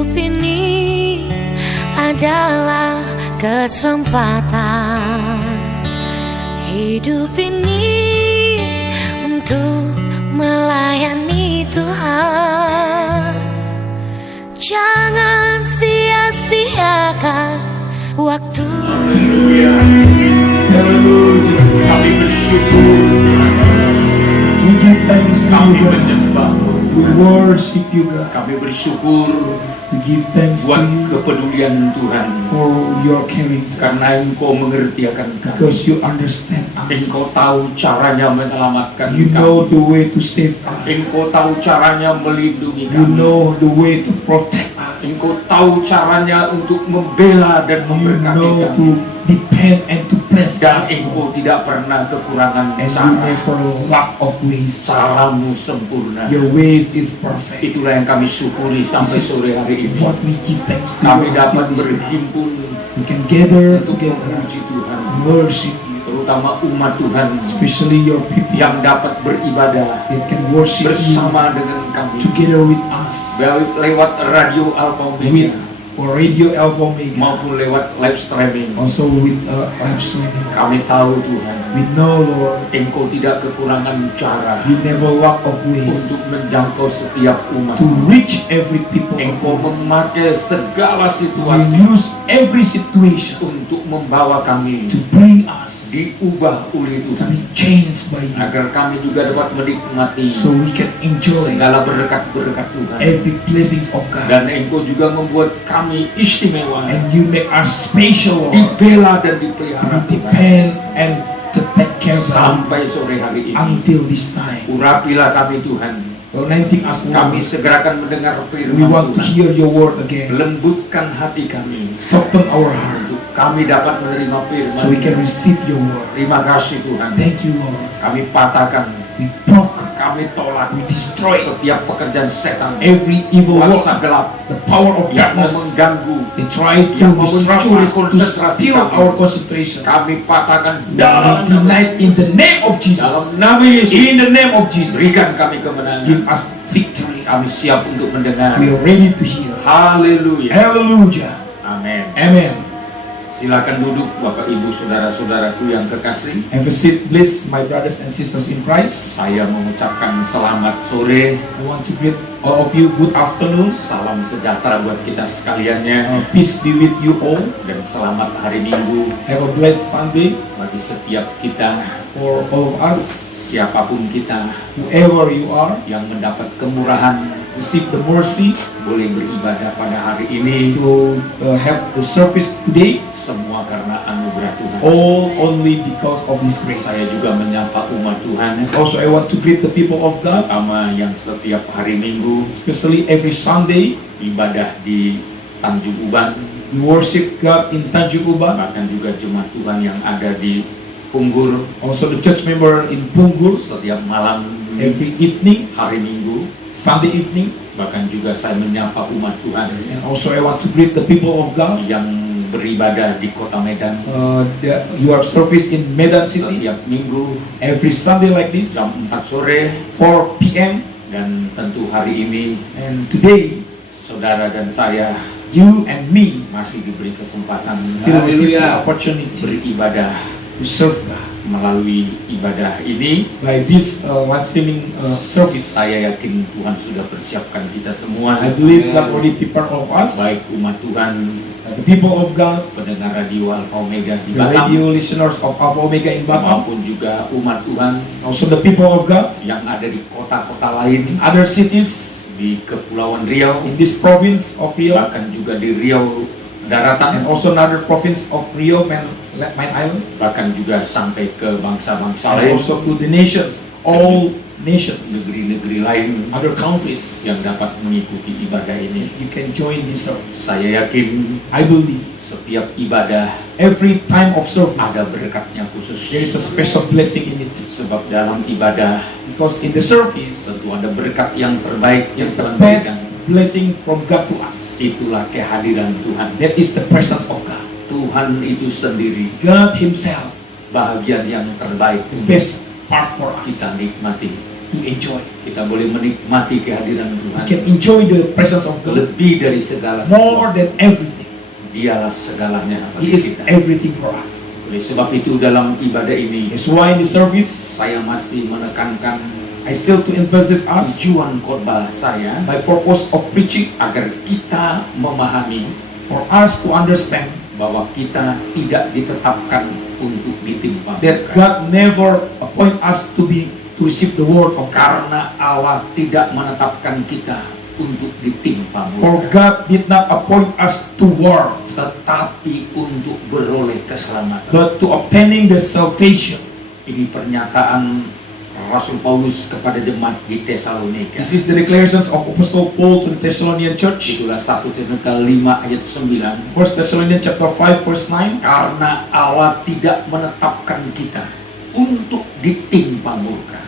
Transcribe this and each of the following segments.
Hidup ini adalah kesempatan. Hidup ini untuk melayani Tuhan. Jangan sia-siakan waktu. Haleluya. Haleluya. Kami bersyukur. We give thanks to Kami you, God. menyembah-Mu. We worship you, God. Kami bersyukur We give thanks to buat you kepedulian Tuhan. for your caring to Karena us. Engkau mengerti akan kami. Because you understand us. Engkau tahu caranya menyelamatkan You know kami. the way to save us. Engkau tahu caranya melindungi You kami. know the way to protect us. Engkau tahu caranya untuk membela dan You memberkati know kami. to depend and to bless Dan us. Engkau tidak pernah kekurangan And you cara. never lack of ways. Caramu sempurna. Your ways is perfect. Itulah yang kami syukuri sampai This is sore hari ini. what we give thanks to Kami you. dapat in this day. berhimpun We can gather untuk together, memuji Tuhan, worship you, terutama umat Tuhan especially your people yang dapat beribadah that can worship you bersama dengan kami together with us, baik lewat radio Alpha with Omega or Radio Alpha Omega, maupun lewat live streaming. also with live streaming. Kami tahu Tuhan, We know, Lord, Engkau tidak kekurangan cara you never lack of ways untuk menjangkau setiap umat. to reach every people. Engkau memakai segala You situasi use every situation untuk membawa kami to bring us diubah oleh to Tuhan, be changed by you, agar kami juga dapat menikmati so we can enjoy segala berkat-berkat Tuhan. every blessings of God. Dan Engkau juga membuat kami istimewa, And you make us special, Lord, dibela dan to dipelihara be Tuhan. depend and to take care of Sampai sore hari ini, until this time. urapilah kami Tuhan. Anointing us, Kami Lord. segera akan mendengar We firman want to Tuhan. hear your word again. Lembutkan hati kami Soften our heart untuk kami dapat menerima so we can firman. receive your word. Terima kasih Tuhan. Thank you, Lord. Kami patahkan, We broke, kami tolak we destroy setiap pekerjaan setan, every evil work, kuasa gelap the power of yang mau darkness. mengganggu. They try to yang mau disrupt mencuri us, to konsentrasi steal kami. our concentration. Kami patahkan We dalam deny it in the name of Jesus. dalam nama Yesus. In the name of Jesus, Berikan kami kemenangan. give us victory. Kami siap untuk mendengar. We are ready to hear. Haleluya. Hallelujah. Amin. Amen. Silakan duduk Bapak Ibu saudara-saudaraku yang kekasih. Have a seat, please, my brothers and sisters in Christ. Saya mengucapkan selamat sore, I want to greet all of you good afternoon. salam sejahtera buat kita sekaliannya, Peace be with you all. dan selamat hari Minggu Have a blessed Sunday bagi setiap kita, for all of us. siapapun kita Whoever you are, yang mendapat kemurahan receive the mercy boleh beribadah pada hari ini, to have the service today. semua karena anugerah Tuhan. All only because of His grace. Saya juga menyapa umat Tuhan, Also, I want to greet the people of God, terutama yang setiap hari Minggu especially every Sunday. ibadah di Tanjung Uban, We worship God in Tanjung Uban. bahkan juga jemaat Tuhan yang ada di Punggur Also, the church member in Punggur setiap malam every evening, hari Minggu, Sunday evening. bahkan juga saya menyapa umat Tuhan And also, I want to greet the people of God. yang beribadah di Kota Medan Your service in Medan City setiap Minggu every Sunday like this, jam 4 sore, 4 p.m. dan tentu hari ini And today, saudara dan saya you and me masih diberi kesempatan still receive the Haleluya, opportunity beribadah to serve God melalui ibadah ini. by this live streaming service. Saya yakin Tuhan sudah persiapkan kita semua, I believe God already prepared all of us, baik umat Tuhan, the people of God, pendengar radio Alpha Omega di the Batam, radio listeners of Alpha Omega in Batam, maupun juga umat Tuhan also the people of God yang ada di kota-kota lain in other cities di Kepulauan Riau, in this province of Rio, bahkan juga di Riau Daratan, and also another province of Rio, Main Island, bahkan juga sampai ke bangsa-bangsa and lain, also to the nations, all nations, negeri-negeri lain other countries. yang dapat mengikuti ibadah ini. You can join this service. Saya yakin I believe setiap ibadah every time of service ada berkatnya khusus, there is a special blessing in it, sebab dalam ibadah because in the service tentu ada berkat yang terbaik yang it's the Tuhan best berikan. blessing from God to us. Itulah kehadiran Tuhan. That is the presence of God. Tuhan itu sendiri God Himself, bagian yang terbaik the untuk best part for us kita nikmati. to enjoy. Kita boleh menikmati kehadiran We Tuhan can enjoy the presence of God lebih dari segala more sesuatu. than everything. Dialah segalanya He bagi is kita. everything for us. Oleh sebab itu dalam ibadah ini That's why in the service, saya masih menekankan I still to emphasize us tujuan khotbah saya by purpose of preaching agar kita memahami for us to understand bahwa kita tidak ditetapkan untuk ditimpa that murka. God never appoint us to receive the word of God. Karena Allah tidak menetapkan kita untuk ditimpa For murka, God did not appoint us to war, tetapi untuk beroleh keselamatan. but to obtaining the salvation. Ini pernyataan Rasul Paulus kepada jemaat di Tesalonika. This is the declarations of Apostle Paul to the Thessalonian church. Itulah 1 Tesalonika 5 ayat 9. 1 Thessalonians chapter 5 verse 9. Karena Allah tidak menetapkan kita untuk ditimpa murka,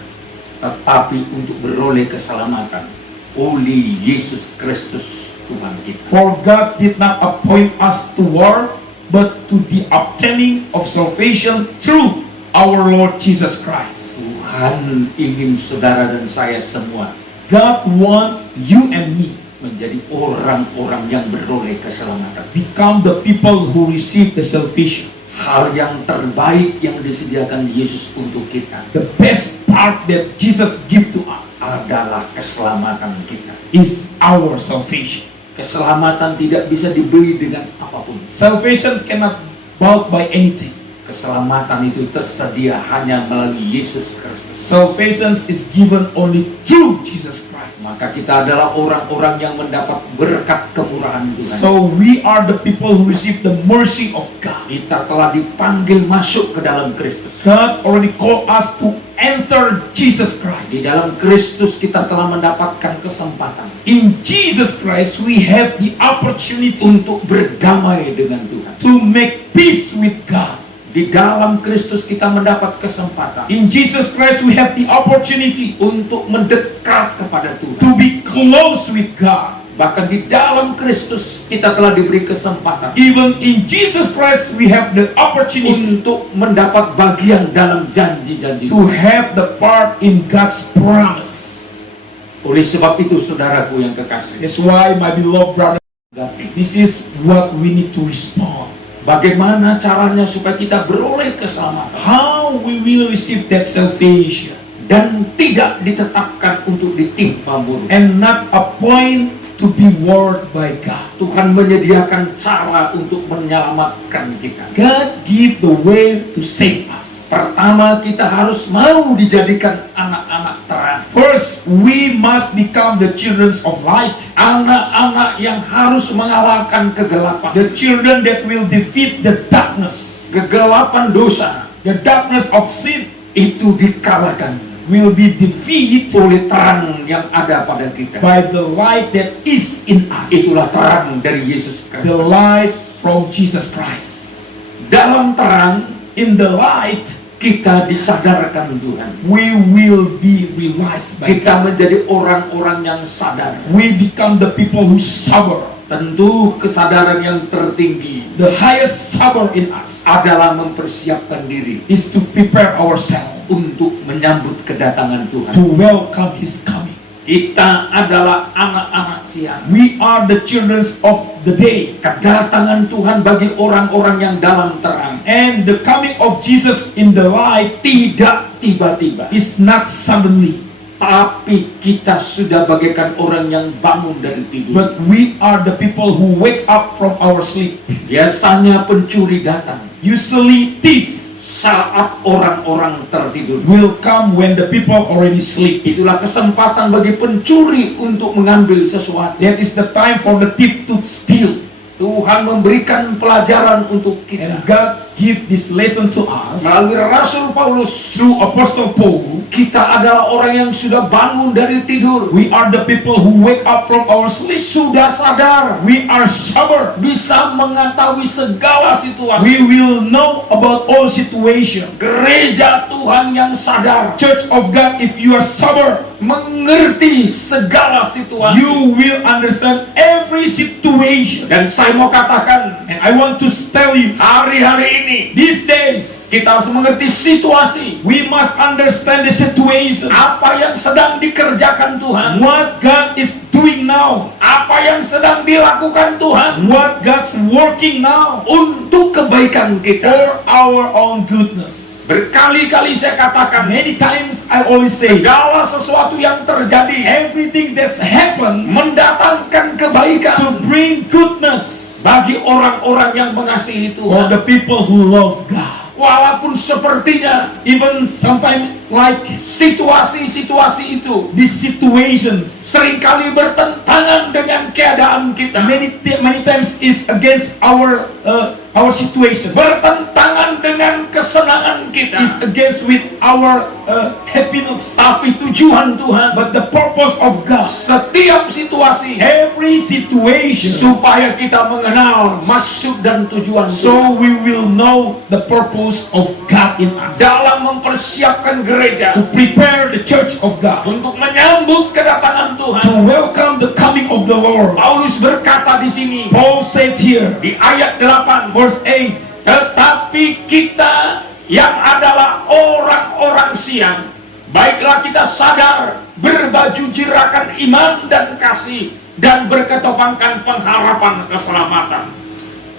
tetapi untuk beroleh keselamatan oleh Yesus Kristus Tuhan kita. For God did not appoint us to war, but to the obtaining of salvation through our Lord Jesus Christ. Tuhan ingin saudara dan saya semua God want you and me menjadi orang-orang yang beroleh keselamatan. become the people who receive the salvation. Hal yang terbaik yang disediakan Yesus untuk kita The best part that Jesus give to us adalah keselamatan kita. is our salvation. Keselamatan tidak bisa dibeli dengan apapun. Salvation cannot bought by anything. Keselamatan itu tersedia hanya melalui Yesus Kristus. Salvation is given only through Jesus Christ. Maka kita adalah orang-orang yang mendapat berkat kemurahan Tuhan. So we are the people who receive the mercy of God. Kita telah dipanggil masuk ke dalam Kristus. God already called us to enter Jesus Di Christ. dalam Kristus kita telah mendapatkan kesempatan In Jesus Christ we have the opportunity untuk berdamai dengan Tuhan. to make peace with God. Di dalam Kristus kita mendapat kesempatan In Jesus Christ we have the opportunity untuk mendekat kepada Tuhan. to be close with God. Bahkan di dalam Kristus kita telah diberi kesempatan Even in Jesus Christ we have the opportunity untuk mendapat bagian dalam janji-janji to have the part in God's promise. Oleh sebab itu saudaraku yang kekasih, That's why my beloved brother, this is what we need to respond. bagaimana caranya supaya kita beroleh keselamatan How we will receive that salvation dan tidak ditetapkan untuk ditimpa murka. and not appoint to be warred by God. Tuhan menyediakan cara untuk menyelamatkan kita. God give the way to save us. Pertama, kita harus mau dijadikan anak-anak terang. First, we must become the children of light. Anak-anak yang harus mengalahkan kegelapan. The children that will defeat the darkness. Kegelapan dosa The darkness of sin itu dikalahkan will be defeated oleh terang yang ada pada kita. by the light that is in us. Itulah terang dari Yesus The Kristus. light from Jesus Christ. Dalam terang In the light, kita disadarkan Tuhan. we will be realized by Kita God. menjadi orang-orang yang sadar. We become the people who sober. Tentu kesadaran yang tertinggi The highest sober in us adalah mempersiapkan diri is to prepare ourselves untuk menyambut kedatangan Tuhan. to welcome His coming. Kita adalah anak-anak siang. We are the children of the day. Kedatangan Tuhan bagi orang-orang yang dalam terang And the coming of Jesus in the light tidak tiba-tiba, is not suddenly, tapi kita sudah bagaikan orang yang bangun dari tidur. but we are the people who wake up from our sleep. Biasanya pencuri datang Usually thief saat orang-orang tertidur. will come when the people already sleep. Itulah kesempatan bagi pencuri untuk mengambil sesuatu. That is the time for the thief to steal. Tuhan memberikan pelajaran untuk And kita. God give this lesson to us Melalui Rasul Paulus, through Apostle Paul. kita adalah orang yang sudah bangun dari tidur. We are the people who wake up from our sleep. Sudah sadar, We are sober. bisa mengetahui segala situasi. We will know about all situation. Gereja Tuhan yang sadar, Church of God, if you are sober, mengerti segala situasi. you will understand every situation. Dan saya mau katakan, And I want to tell you, hari-hari ini these days, Kita harus mengerti situasi. We must understand the situation. Apa yang sedang dikerjakan Tuhan. What God is doing now. Apa yang sedang dilakukan Tuhan. What God's working now. Untuk kebaikan kita. For our own goodness. Berkali-kali saya katakan, Many times I always say, segala sesuatu yang terjadi everything that's happened mendatangkan kebaikan to bring goodness bagi orang-orang yang mengasihi for Tuhan. the people who love God. Walaupun sepertinya Even sometimes like situasi-situasi itu these situations, seringkali bertentangan dengan keadaan kita, many times is against our situation. bertentangan dengan kesenangan kita, Is against with our happiness. tapi tujuan Tuhan But the purpose of God, setiap situasi every situation, supaya kita mengenal maksud dan tujuan Tuhan so we will know the purpose of God in us. dalam mempersiapkan gereja To prepare the church of God. untuk menyambut kedatangan Tuhan. To welcome the coming of the Lord. Paulus berkata di sini Paul said here, di ayat 8, verse 8, tetapi kita yang adalah orang-orang siang, baiklah kita sadar, berbaju jirakan iman dan kasih, dan berketopangkan pengharapan keselamatan.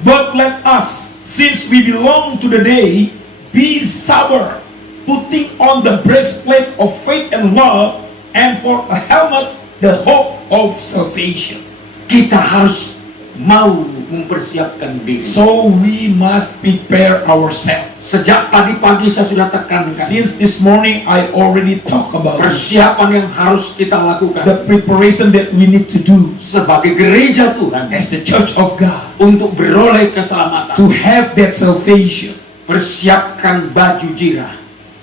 but let us, since we belong to the day, be sober, putting on the breastplate of faith and love, and for a helmet, the hope of salvation. Kita harus mau mempersiapkan diri. So we must prepare ourselves. Sejak tadi pagi saya sudah tekankan Since this morning I already talked about this. persiapan yang harus kita lakukan The preparation that we need to do sebagai gereja Tuhan as the church of God untuk beroleh keselamatan. to have that salvation. Persiapkan baju jirah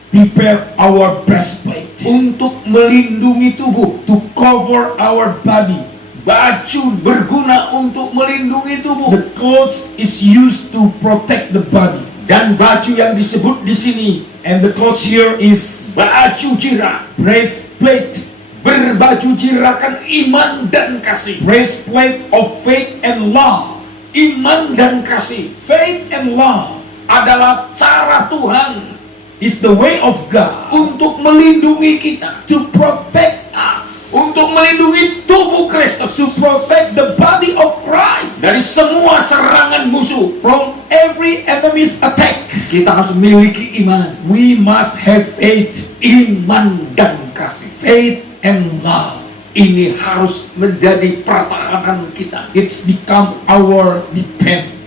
Prepare our breastplate untuk melindungi tubuh. to cover our body. Baju berguna untuk melindungi tubuh. The clothes is used to protect the body. Dan baju yang disebut di sini And the clothes here is baju jirah, breastplate. berbaju jirakan iman dan kasih. Breastplate of faith and love. Iman dan kasih Faith and love adalah cara Tuhan is the way of God untuk melindungi kita, to protect us, untuk melindungi tubuh Kristus to protect the body of Christ dari semua serangan musuh. from every enemy's attack. Kita harus memiliki iman, We must have faith, iman dan kasih. faith and love. Ini harus menjadi pertahanan kita. It's become our depend.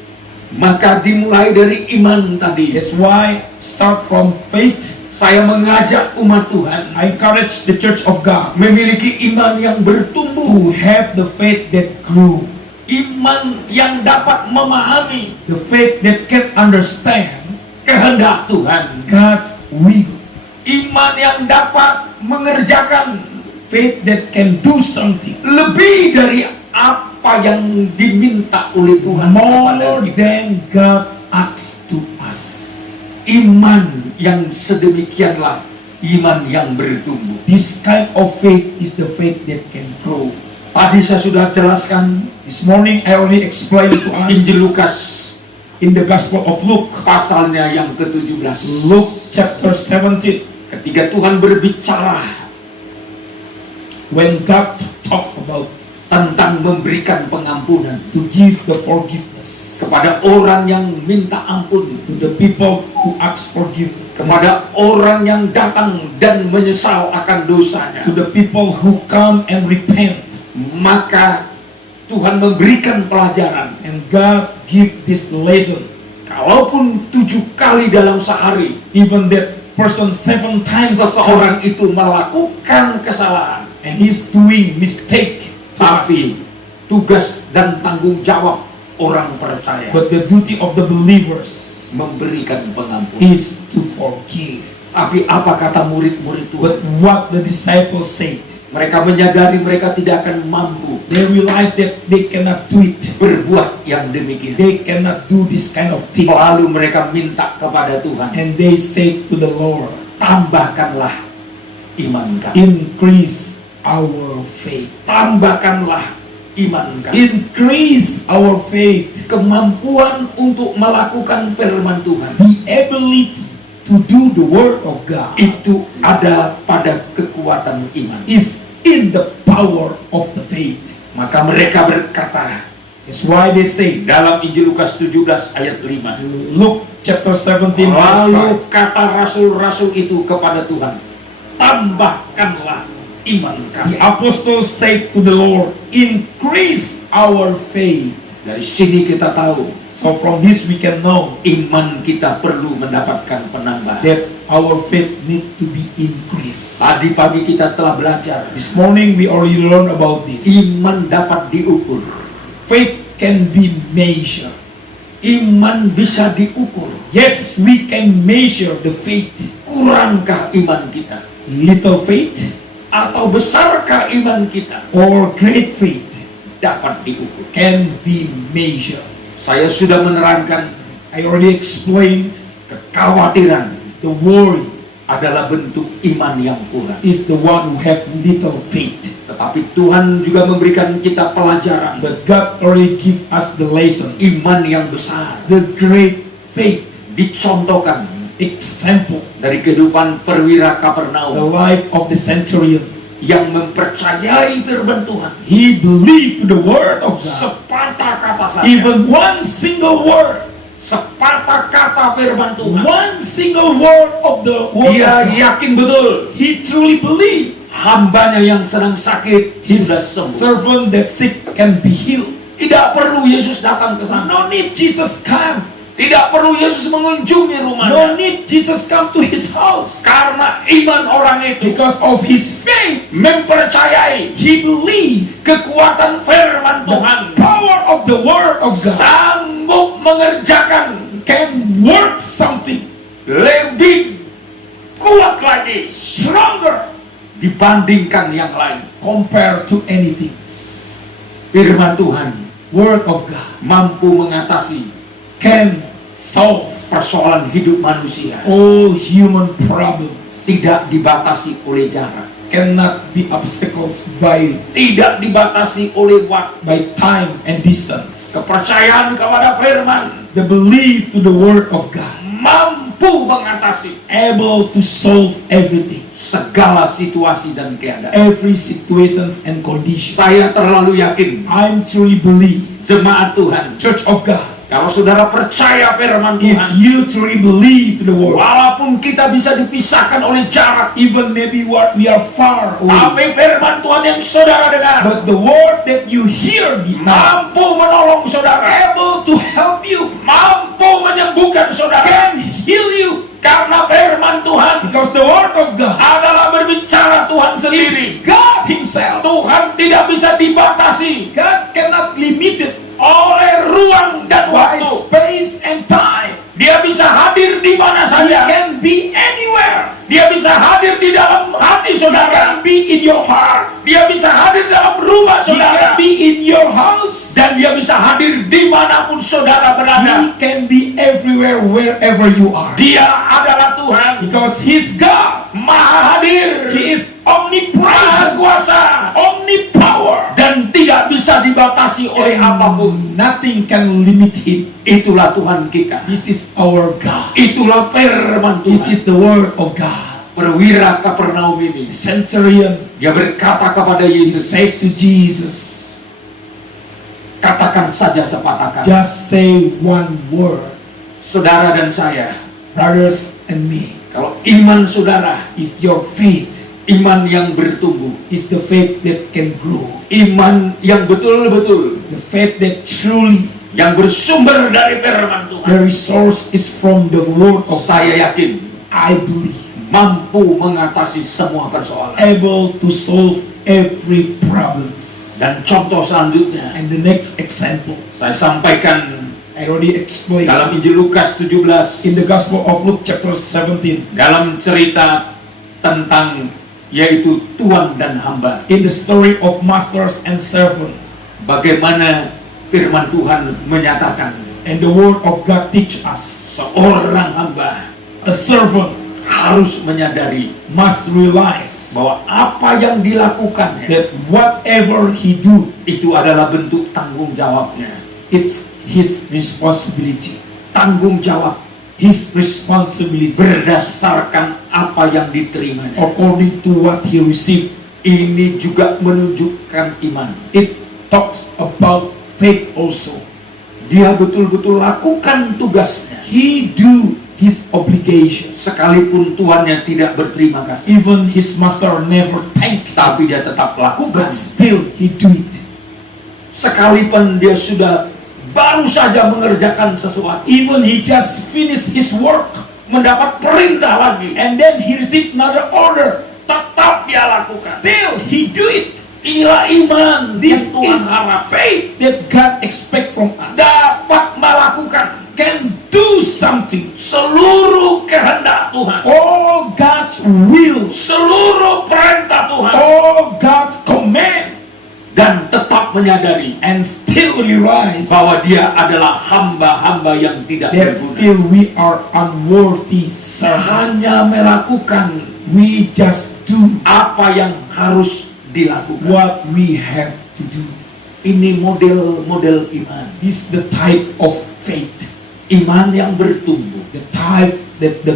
Maka dimulai dari iman tadi. That's why start from faith. Saya mengajak umat Tuhan I encourage the church of God memiliki iman yang bertumbuh, to have the faith that grew, iman yang dapat memahami the faith that can understand kehendak Tuhan, God's will, iman yang dapat mengerjakan faith that can do something lebih dari apa yang diminta oleh Tuhan kepada more kita. than God asks to us. Iman yang sedemikianlah iman yang bertumbuh. This kind of faith is the faith that can grow. Tadi saya sudah jelaskan This morning I already explained to us Injil Lukas in the Gospel of Luke, pasalnya yang ke-17. Luke chapter 17, Ketika Tuhan berbicara when God talked about tentang memberikan pengampunan to give the forgiveness kepada orang yang minta ampun, to the people who ask forgiveness, kepada orang yang datang dan menyesal akan dosanya, to the people who come and repent, maka Tuhan memberikan pelajaran. and God give this lesson. Kalaupun 7 kali dalam sehari Even that person 7 times seseorang itu melakukan kesalahan, and he's doing mistake to us. tapi tugas dan tanggung jawab orang percaya But the duty of the believers memberikan pengampunan. is to forgive. Tapi apa kata murid-murid But Tuhan? what the disciples said, Mereka menyadari mereka tidak akan mampu they realized that they cannot do it. berbuat yang demikian. They cannot do this kind of thing. Lalu mereka minta kepada Tuhan, And they say to the Lord, tambahkanlah iman kami. increase our faith. Tambahkanlah iman kami. Increase our faith. Kemampuan untuk melakukan firman Tuhan. The ability to do the word of God itu ada pada kekuatan iman. is in the power of the faith. Maka mereka berkata That's why they say, dalam Injil Lukas 17 ayat 5. Luke chapter 17 verse Lalu kata rasul-rasul itu kepada Tuhan, tambahkanlah iman 5. The kami. apostles said to the Lord, increase our faith. Dari sini kita tahu So from this we can know iman kita perlu mendapatkan penambahan. that our faith need to be increased. Tadi pagi kita telah belajar, This morning we already learned about this. iman dapat diukur. Faith can be measured. Iman bisa diukur. Yes, we can measure the faith. Kurangkah iman kita? Little faith Atau besarkah iman kita? or great faith Dapat diukur. can be measured. Saya sudah menerangkan I already explained kekhawatiran the worry adalah bentuk iman yang kurang. is the one who have little faith. Tetapi Tuhan juga memberikan kita pelajaran. But God already give us the lessons. Iman yang besar The great faith dicontohkan example, dari kehidupan perwira the Kapernaum life of the centurion. yang mempercayai firman Tuhan. He believed to the word of God. Sepatah kata saja. Even one single word, Sepatah kata firman Tuhan. one single word of the word Dia of God. yakin betul He truly believed hambanya yang sedang sakit his sudah sembuh. servant that sick can be healed. Tidak perlu Yesus datang ke sana. No need Jesus come. Tidak perlu Yesus mengunjungi No rumahnya. need Jesus come to his house. Karena iman orang itu Because of his faith, mempercayai he believed kekuatan firman Tuhan the power of the word of God sanggup mengerjakan can work something lebih kuat lagi stronger dibandingkan yang lain. compared to anything. Firman Tuhan Word of God mampu mengatasi can solve persoalan hidup manusia. all human problems. Tidak dibatasi oleh jarak, Cannot be obstacles by tidak dibatasi oleh waktu. time and distance. Kepercayaan kepada firman The belief to the word of God, mampu mengatasi able to solve everything, segala situasi dan keadaan. every situations and conditions. Saya terlalu yakin, I truly believe, jemaat Tuhan, Church of God, kalau saudara percaya firman if Tuhan, you truly believe to the word, walaupun kita bisa dipisahkan oleh jarak, even maybe we are far away, tapi firman Tuhan yang saudara dengar but the word that you hear deep down, mampu menolong saudara, able to help you, mampu menyembuhkan saudara. can heal you, Karena firman Tuhan because the word of God adalah berbicara Tuhan sendiri. is God himself. Tuhan tidak bisa dibatasi God cannot limit it oleh ruang dan by waktu. space and time. Dia bisa hadir di mana He saja. can be anywhere. Dia bisa hadir di dalam hati He saudara. can be in your heart. Dia bisa hadir dalam rumah He saudara. can be in your house. Dan dia bisa hadir dimanapun saudara He berada. can be everywhere, wherever you are. Dia adalah Tuhan, Because He's God. Maha hadir, He is Maha omnipresent, kuasa, omnipower. dan tidak bisa dibatasi oleh apapun. Nothing can limit Him. Itulah Tuhan kita. This is our God. Itulah firman This Tuhan. is the word of God. Perwira Kapernaum ini, The centurion dia berkata kepada he Yesus, said to Jesus, katakan saja sepatah kata. just say one word, Saudara dan saya, brothers and me. kalau iman saudara, If your faith iman yang bertumbuh, is the faith that can grow, iman yang betul-betul, the faith that truly yang bersumber dari firman the Tuhan, resource is from the word of God, saya yakin I believe, mampu mengatasi semua persoalan. able to solve every problems. Dan contoh selanjutnya, And the next example, saya sampaikan I already explained dalam Injil Lukas 17, in the Gospel of Luke chapter 17, dalam cerita tentang yaitu tuan dan hamba. in the story of masters and servant, Bagaimana firman Tuhan menyatakan and the word of God teach us, seorang hamba a servant harus menyadari must realize bahwa apa yang dilakukannya that whatever he do, itu adalah bentuk tanggung jawabnya. it's his responsibility. Tanggung jawab his responsibility berdasarkan apa yang diterimanya. according to what he received. Ini juga menunjukkan iman. It talks about faith also. Dia betul-betul lakukan tugasnya, He do his obligation. sekalipun tuannya tidak berterima kasih, Even his master never thank him, tapi dia tetap lakukan. but still he do it. Sekalipun dia sudah baru saja mengerjakan sesuatu, Even he just finished his work mendapat perintah lagi, and then he received another order. tetap dia lakukan. Still he do it. Inilah iman This yang Tuhan is harap. faith that God expect from us. Dapat melakukan Can do something. seluruh kehendak Tuhan, All God's will, seluruh perintah Tuhan, all God's command, dan tetap menyadari and still realize bahwa dia adalah hamba-hamba yang tidak that berguna. still we are unworthy servants. Hanya melakukan We just do apa yang harus dilakukan. what we have to do. Ini model-model iman. This is the type of faith. Iman yang bertumbuh The type that the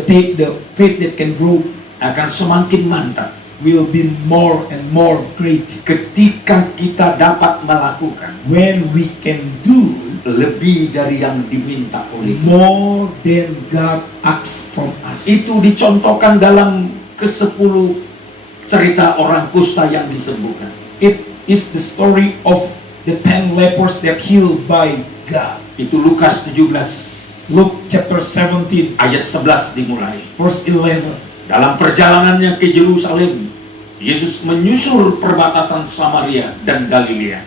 faith that can grow akan semakin mantap will be more and more great ketika kita dapat melakukan when we can do lebih dari yang diminta oleh Tuhan. more than God asks from us. Itu dicontohkan dalam ke-10 cerita orang kusta yang disembuhkan. It is the story of the 10 lepers that healed by God. Itu Lukas 17 Luke chapter 17 ayat 11 dimulai. verse 11. Dalam perjalanannya ke Yerusalem, Yesus menyusur perbatasan Samaria dan Galilea.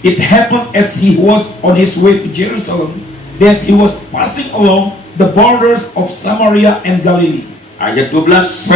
It happened as he was on his way to Jerusalem that he was passing along the borders of Samaria and Galilee. Ayat 12.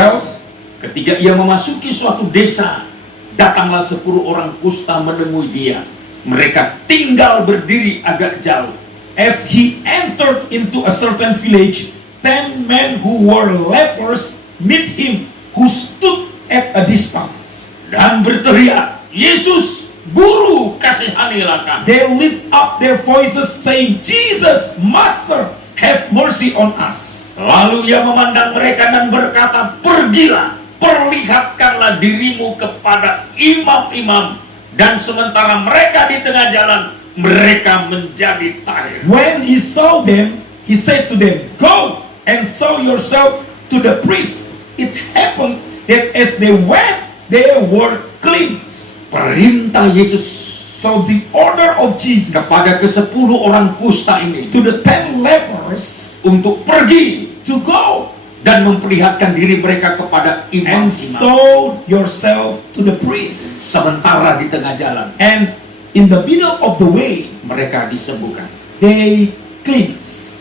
Ketika ia memasuki suatu desa, datanglah 10 orang kusta menemui dia. Mereka tinggal berdiri agak jauh. As he entered into a certain village, 10 men who were lepers meet him, who stood at a distance. Dan berteriak, "Yesus, Guru, kasihanilah kami." They lift up their voices saying, "Jesus, Master, have mercy on us." Lalu ia memandang mereka dan berkata, "Pergilah, perlihatkanlah dirimu kepada imam-imam." Dan sementara mereka di tengah jalan, mereka menjadi tahir. When he saw them, he said to them, "Go and show yourself to the priest." It happened that as they went, they were cleansed. Perintah Yesus So the order of Jesus kepada ke-10 orang kusta ini to the 10 lepers untuk pergi to go dan memperlihatkan diri mereka kepada and imam-imam. show yourself to the priest. Sementara di tengah jalan And in the middle of the way, mereka disembuhkan. they cleanse.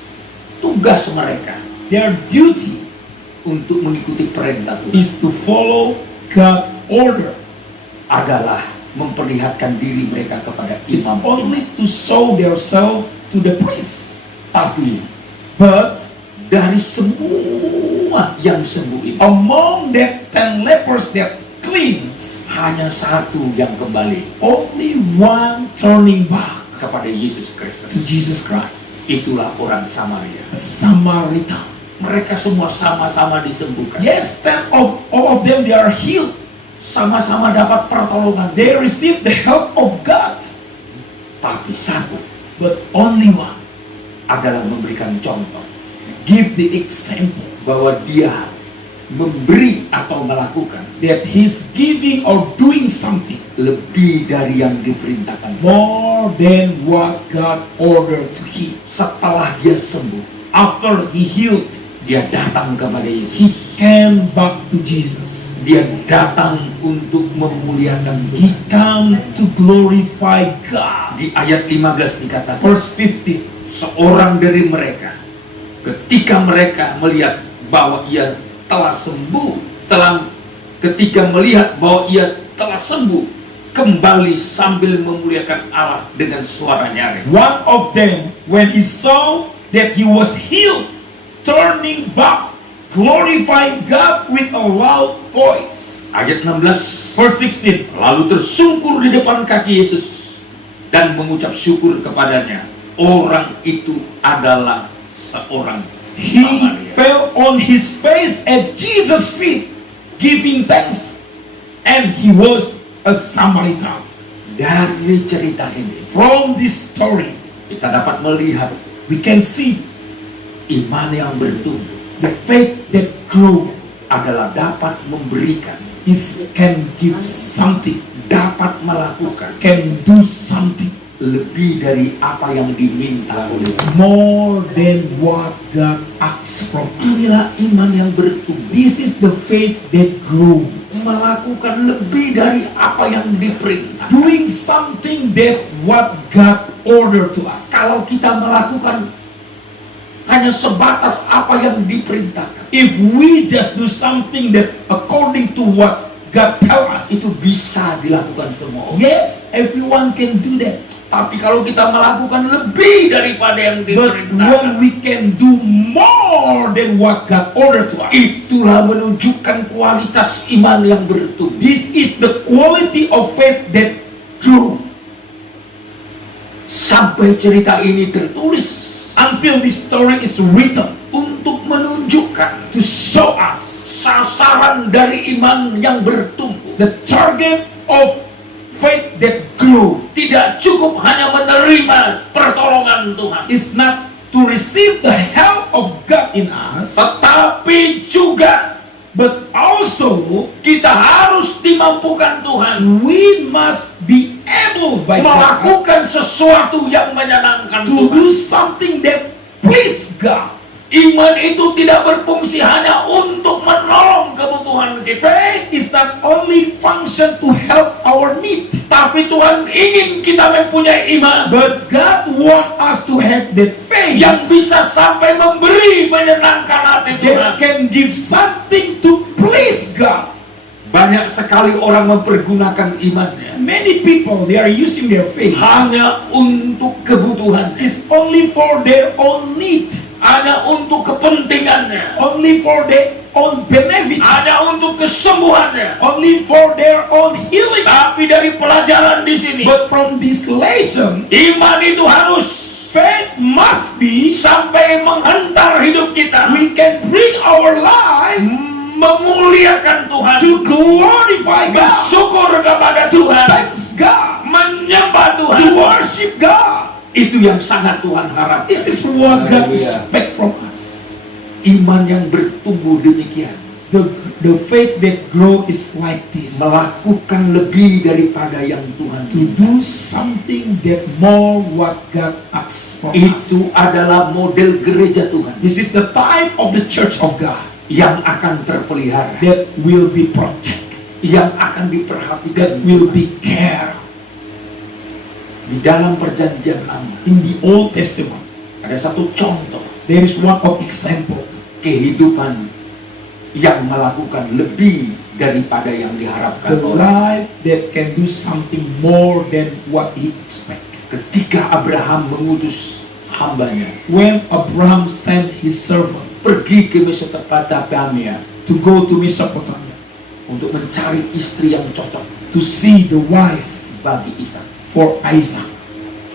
Tugas mereka Their duty untuk mengikuti perintah Tuhan is to follow God's order. adalah memperlihatkan diri mereka kepada It's imam-imam. only to show themselves to the priest. Tapi But dari semua yang sembuh ini, among that 10 lepers that cleansed, hanya satu yang kembali only one turning back kepada Yesus to Kristus. Jesus Christ. Itulah orang Samaria. A Samaritan. Mereka semua sama-sama disembuhkan. Yes, all of them, they are healed. Sama-sama dapat pertolongan. They receive the help of God. Tapi satu But only one adalah memberikan contoh give the example bahwa dia memberi atau melakukan that he's giving or doing something lebih dari yang diperintahkan. more than what God ordered to him. Setelah dia sembuh, After he healed, dia datang kepada he Yesus. came back to Jesus. Dia datang untuk memuliakan He Tuhan. came to glorify God. Di ayat 15 dikatakan, Verse 15. seorang dari mereka ketika mereka melihat bahwa ia telah sembuh, ketika melihat bahwa ia telah sembuh, kembali sambil memuliakan Allah dengan suara nyaring. One of them, when he saw that he was healed, turning back, glorifying God with a loud voice. Ayat 16, Verse 16. lalu tersungkur di depan kaki Yesus dan mengucap syukur kepadanya. Orang itu adalah seorang He Samaria. fell on his face at Jesus' feet, giving thanks, and he was a Samaritan. Dari cerita ini From this story, kita dapat melihat we can see iman yang bertumbuh the faith that grows adalah dapat memberikan, can give something, dapat melakukan can do something lebih dari apa yang diminta oleh Tuhan. more than what God asks from us. Inilah iman yang bertumbuh, This is the faith that grows, melakukan lebih dari apa yang diperintah. doing something that what God ordered to us. Kalau kita melakukan hanya sebatas apa yang diperintahkan, If we just do something that according to what God tell us, itu bisa dilakukan semua orang. yes, everyone can do that. Tapi kalau kita melakukan lebih daripada yang But when diperintahkan, we can do more than what God ordered to us, itulah menunjukkan kualitas iman yang bertumbuh. this is the quality of faith that grew. Sampai cerita ini tertulis Until this story is written untuk menunjukkan to show us sasaran dari iman yang bertumbuh. the target of faith that grew Tidak cukup hanya menerima pertolongan Tuhan, is not to receive the help of God in us, tetapi juga but also kita harus dimampukan Tuhan we must be able by God melakukan sesuatu yang menyenangkan to Tuhan. do something that please God. Iman itu tidak berfungsi hanya untuk menolong kebutuhan kita, Faith is not only function to help our need, tapi Tuhan ingin kita mempunyai iman but God wants us to have that faith yang bisa sampai memberi menyenangkan hati Tuhan. that can give something to please God. Banyak sekali orang mempergunakan imannya Many people, they are using their faith. hanya untuk kebutuhannya, It's only for their own need, hanya untuk kepentingannya, only for their own benefit, hanya untuk kesembuhannya. only for their own healing. Tapi dari pelajaran di sini, But from this lesson, iman itu harus faith must be sampai menghantar hidup kita, we can bring our life memuliakan Tuhan, to glorify God, bersyukur kepada to Tuhan, thanks God, menyembah to Tuhan. worship God. Itu yang sangat Tuhan harapkan. This is what God Haleluya. expects from us. Iman yang bertumbuh demikian, The faith that grows is like this. melakukan lebih daripada yang Tuhan To minta. do something that more what God asks from Itu us. adalah model gereja Tuhan This is the type of the church of God yang akan terpelihara, that will be protected, yang akan that diperhatikan will be cared. di dalam perjanjian lama. In the Old Testament, Ada satu contoh there is one of example, kehidupan yang melakukan lebih daripada yang diharapkan the orang. life that can do something more than what he expect. Ketika Abraham mengutus hambanya When Abraham sent his servant pergi ke Mesopotamia to go to Mesopotamia untuk mencari istri yang cocok to see the wife bagi Ishak, for Isaac,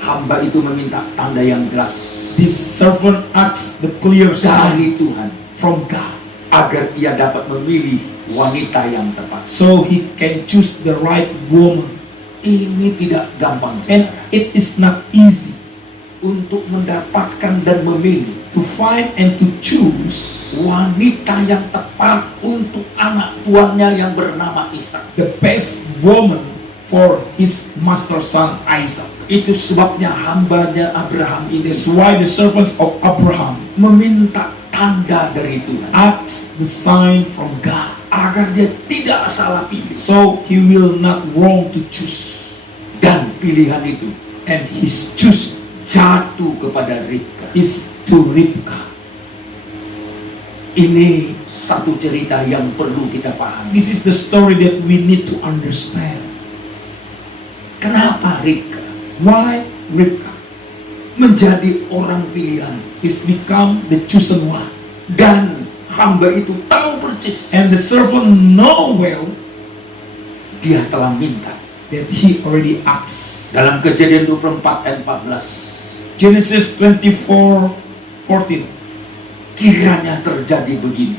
hamba itu meminta tanda yang jelas this servant asked the clear dari signs Tuhan from God, agar ia dapat memilih wanita yang tepat. so he can choose the right woman. Ini tidak gampang, And saudara. it is not easy Untuk mendapatkan dan memilih to find and to choose wanita yang tepat untuk anak tuannya yang bernama Ishak. the best woman for his master son Isaac. Itu sebabnya hambanya Abraham ini That's why the servants of Abraham meminta tanda dari Tuhan asked the sign from God, agar dia tidak salah pilih. so he will not wrong to choose. Dan pilihan itu And his choose jatuh kepada Ribka. is to Ribka. Ini satu cerita yang perlu kita pahami. This is the story that we need to understand. Kenapa Ribka Why Ribka menjadi orang pilihan? is become the chosen one. Dan hamba itu tahu persis And the servant know well dia telah minta. that he already asked. Dalam Kejadian 24 ayat 14, Genesis 24:14. kiranya terjadi begini.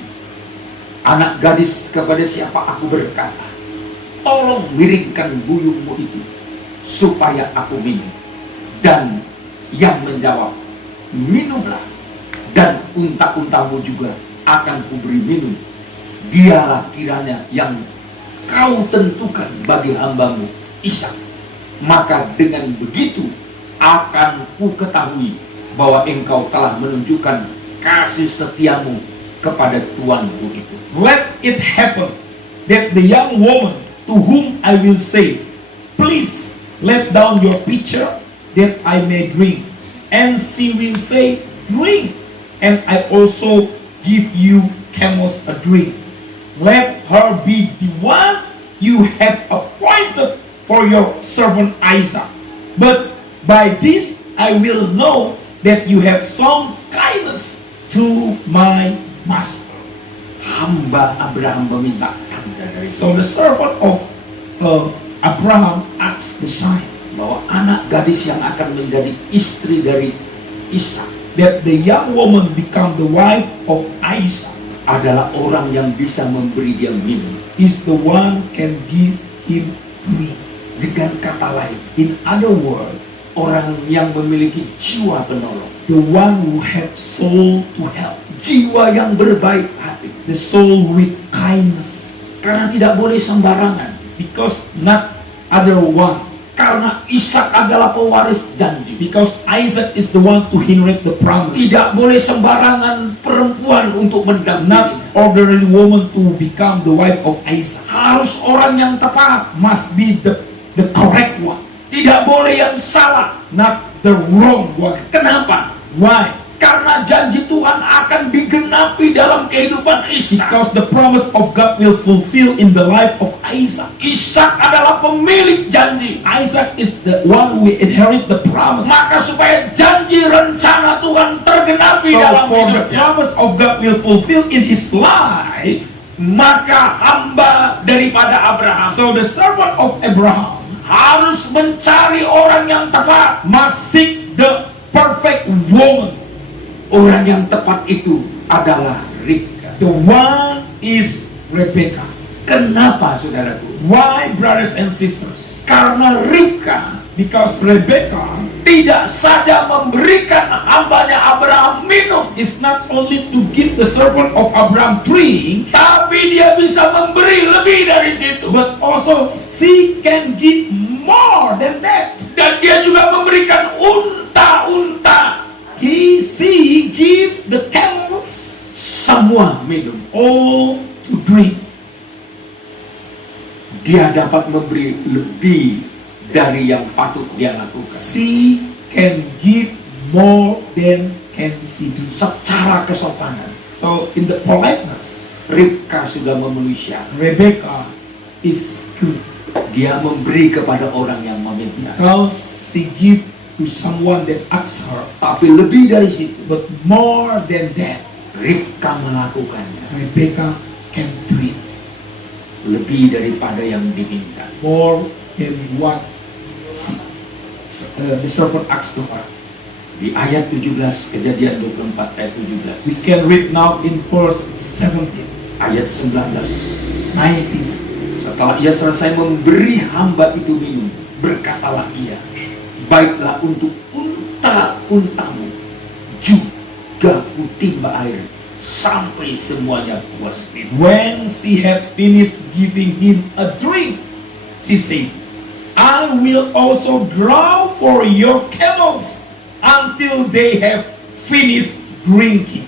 Anak gadis kepada siapa aku berkata, tolong miringkan buyungmu itu, supaya aku minum. Dan yang menjawab, minumlah, dan unta-untamu juga akan kuberi minum. Dialah kiranya yang kau tentukan bagi hambamu Ishak. Maka dengan begitu akan ku ketahui bahwa engkau telah menunjukkan kasih setiamu kepada tuanku itu. Let it happen that the young woman to whom I will say, please let down your pitcher that I may drink. And she will say, drink, and I also give you camels a drink. Let her be the one you have appointed for your servant Isaac. But by this I will know that you have shown kindness to my master. Hamba Abraham meminta tanda dari So the servant of Abraham asked the son bahwa anak gadis yang akan menjadi istri dari Ishak that the young woman become the wife of Isaac adalah orang yang bisa memberi dia minum. is the one can give him drink. Dengan kata lain, In other words, orang yang memiliki jiwa penolong, the one who have soul to help, jiwa yang berbaik hati. the soul with kindness, Karena tidak boleh sembarangan. because not other one, Karena Ishak adalah pewaris janji. because Isaac is the one to inherit the promise. Tidak boleh sembarangan perempuan untuk mendampingi. Not ordinary woman to become the wife of Isaac. Harus orang yang tepat. Must be the correct one, Tidak boleh yang salah. not the wrong one. Kenapa? Why? Karena janji Tuhan akan digenapi dalam kehidupan Ishak. Because the promise of God will fulfill in the life of Isaac. Ishak adalah pemilik janji. Isaac is the one who inherit the promise. Maka supaya janji rencana Tuhan tergenapi So dalam for the hidupnya, promise of God will fulfill in his life, maka hamba daripada Abraham so the servant of Abraham harus mencari orang yang tepat. must seek the perfect woman. Orang yang tepat itu adalah Ribka. The one is Rebecca. Kenapa, saudaraku? Why, brothers and sisters? Karena Ribka Because Rebecca tidak saja memberikan hambanya Abraham minum, is not only to give the servant of Abraham drink, tapi dia bisa memberi lebih dari situ. but also she can give more than that. Dan dia juga memberikan unta-unta. She give the camels Semua minum. all to drink. Dia dapat memberi lebih dari yang patut dia lakukan. She can give more than can she do. Secara kesopanan, So in the politeness, Ribka sudah memenuhi syarat. Rebecca is good Dia memberi kepada orang yang meminta. because she give to someone that asks her. Tapi lebih dari situ, But more than that, Ribka melakukannya. Rebecca can do it. Lebih daripada yang diminta. More than what the servant asked of her. Di ayat 17, Kejadian 24 ayat We 17, can read now in verse 17, ayat 19. 19. Setelah ia selesai memberi hamba itu minum, berkatalah ia, baiklah untuk unta-untamu juga kutimba air sampai semuanya puas minum. When she had finished giving him a drink, she said, I will also draw for your camels until they have finished drinking.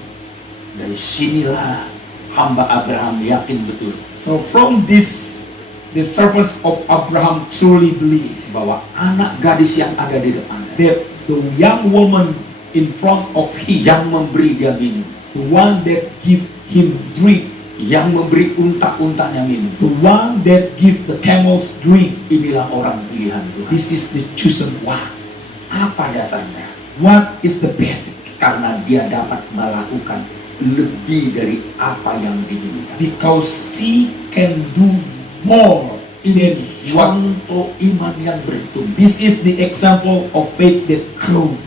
Dari sinilah hamba Abraham yakin betul So from this, the servants of Abraham truly believe bahwa anak gadis yang ada di depannya, that the young woman in front of him, yang memberi dia minum, the one that give him drink, yang memberi unta-untanya minum, the one that give the camels drink, inilah orang pilihan Tuhan. this is the chosen one. Apa dasarnya? What is the basic? Karena dia dapat melakukan lebih dari apa yang diminta. Because she can do more than what. Contoh iman yang bertumbuh. This is the example of faith that grows.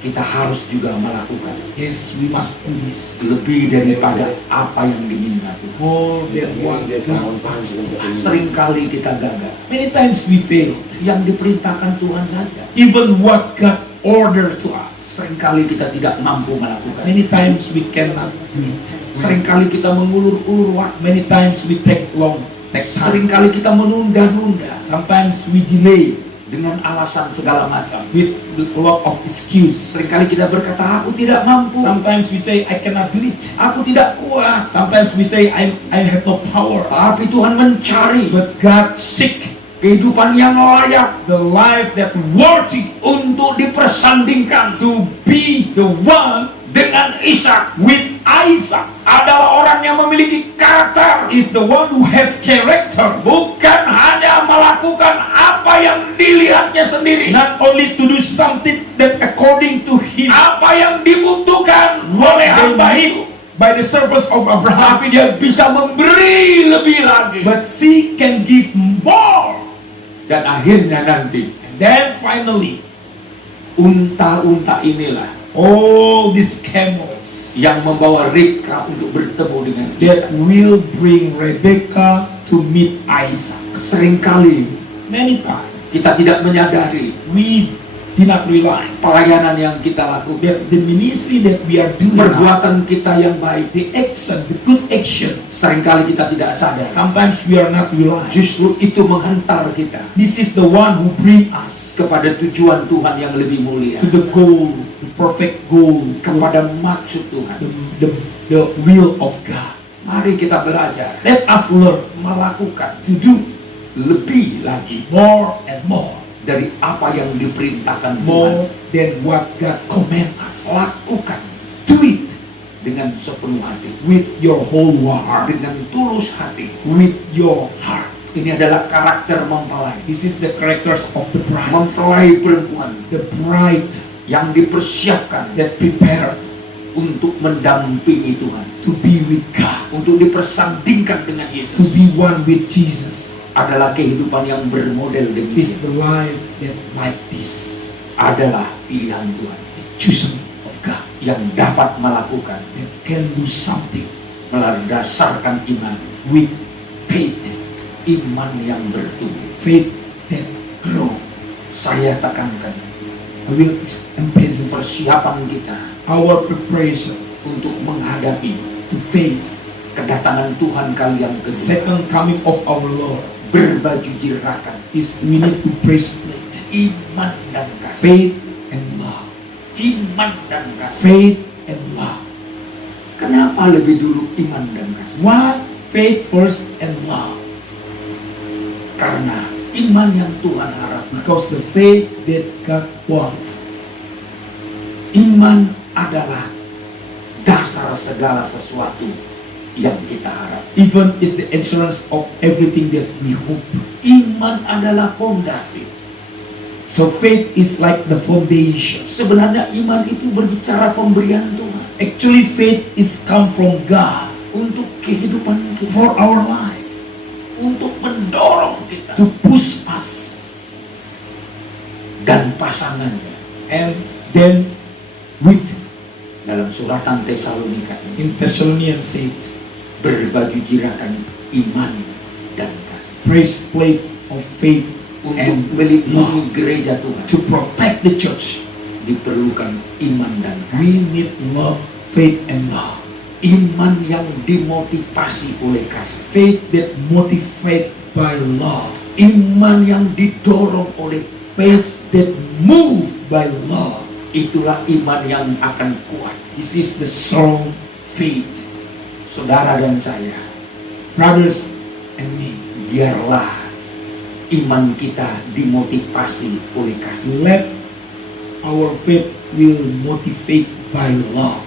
kita harus juga melakukan Yes, we must do this. lebih daripada apa yang diminta Tuhan. More than what God wants to us. Seringkali kita gagal. Many times we failed. Yang diperintahkan Tuhan saja. Even what God ordered to us. Seringkali kita tidak mampu melakukan. Many times we cannot do it. Seringkali kita mengulur-ulur waktu. Many times we take time. Seringkali kita menunda-nunda Sometimes we delay dengan alasan segala macam. with a lot of excuse. Seringkali kita berkata, aku tidak mampu, Sometimes we say, I cannot do it. aku tidak kuat. Sometimes we say, I have no power. Tapi Tuhan mencari But God seek kehidupan yang layak the life that worthy untuk dipersandingkan to be the one dengan Ishak. with Isaac. Adalah orang yang memiliki karakter, Is the one who have character. bukan hanya melakukan apa yang dilihatnya sendiri, Not only to do something that according to him, apa yang dibutuhkan what oleh they hamba need itu, by the servants of Abraham, tapi dia bisa memberi lebih lagi. but she can give more. Dan akhirnya nanti And then finally, unta-unta inilah all these camels yang membawa Ribka untuk bertemu dengan that Ishak. will bring Rebecca to meet Isaac. Seringkali Many times kita tidak menyadari we did not realize pelayanan yang kita lakukan, that the ministry that we are doing, perbuatan kita yang baik, the action, the good action, seringkali kita tidak sadar. sometimes we are not realized. Justru itu menghantar kita This is the one who bring us kepada tujuan Tuhan yang lebih mulia, to the goal, the perfect goal, kepada maksud Tuhan. the will of God. Mari kita belajar Let us learn melakukan to do lebih lagi more and more, dari apa yang diperintahkan Tuhan. more than what God command us. Lakukan Do it dengan sepenuh hati, with your whole heart, dengan tulus hati. with your heart. Ini adalah karakter mempelai. This is the characters of the bride. Mempelai perempuan The bride yang dipersiapkan that prepared untuk mendampingi Tuhan, to be with God, untuk dipersandingkan dengan to Yesus, be one with Jesus, adalah kehidupan yang bermodel is demikian. the life that like this, Adalah pilihan Tuhan the choosing of God, yang dapat melakukan that can do something berdasarkan iman, with faith, iman yang bertumbuh. faith that grow. Saya tekankan I will emphasize persiapan kita our preparations untuk menghadapi to face kedatangan Tuhan kali yang the kedua, second coming of our Lord. berbaju jirakan, Is we need to breastplate iman dan kasih, faith and love, iman dan kasih. faith and love. Kenapa lebih dulu iman dan kasih? Why faith first and love? Karena iman yang Tuhan harapkan, Because the faith that God wants, iman adalah dasar segala sesuatu yang kita harap. even is the insurance of everything that we hope. Iman adalah fondasi. So faith is like the foundation. Sebenarnya iman itu berbicara pemberian Tuhan Actually, faith is come from God untuk kehidupan kita, for our life, untuk mendorong kita to push us. dan pasangannya. And then with, Dalam suratan Tesalonika ini, in Thessalonians said, berbaju jirakan iman dan kasih breastplate of faith untuk and melindungi love. gereja Tuhan. To protect the church, Diperlukan iman dan kasih. we need love, faith and love. Iman yang dimotivasi oleh kasih, Faith that motivated by love. iman yang didorong oleh Faith that moved by love. itulah iman yang akan kuat. This is the strong faith. Saudara dan saya, Brothers and me, biarlah iman kita dimotivasi oleh kasih. let our faith will motivate by love.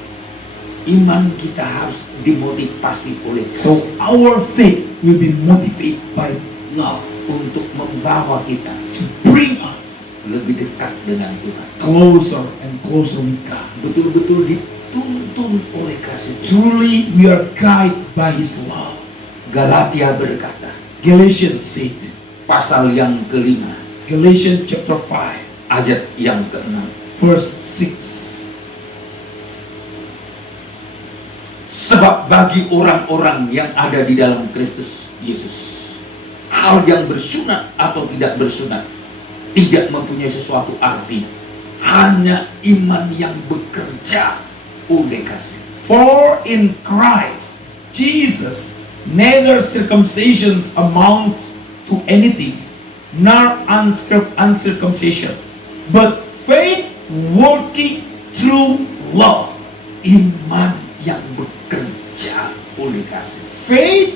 Iman kita harus dimotivasi oleh So kasih our faith will be motivated by love untuk membawa kita to bring us lebih dekat dengan Tuhan. closer and closer with God. Betul-betul dituntun oleh kasih Tuhan. Truly, we are guided by His love. Galatia berkata, Galatians said, pasal yang kelima, Galatians chapter 5, ayat yang ke-6, verse 6. Sebab bagi orang-orang yang ada di dalam Kristus Yesus, hal yang bersunat atau tidak bersunat tidak mempunyai sesuatu arti, hanya iman yang bekerja oleh kasih. For in Christ Jesus neither circumcision amount to anything, nor uncircumcision, but faith working through love. Iman yang bekerja oleh kasih. Faith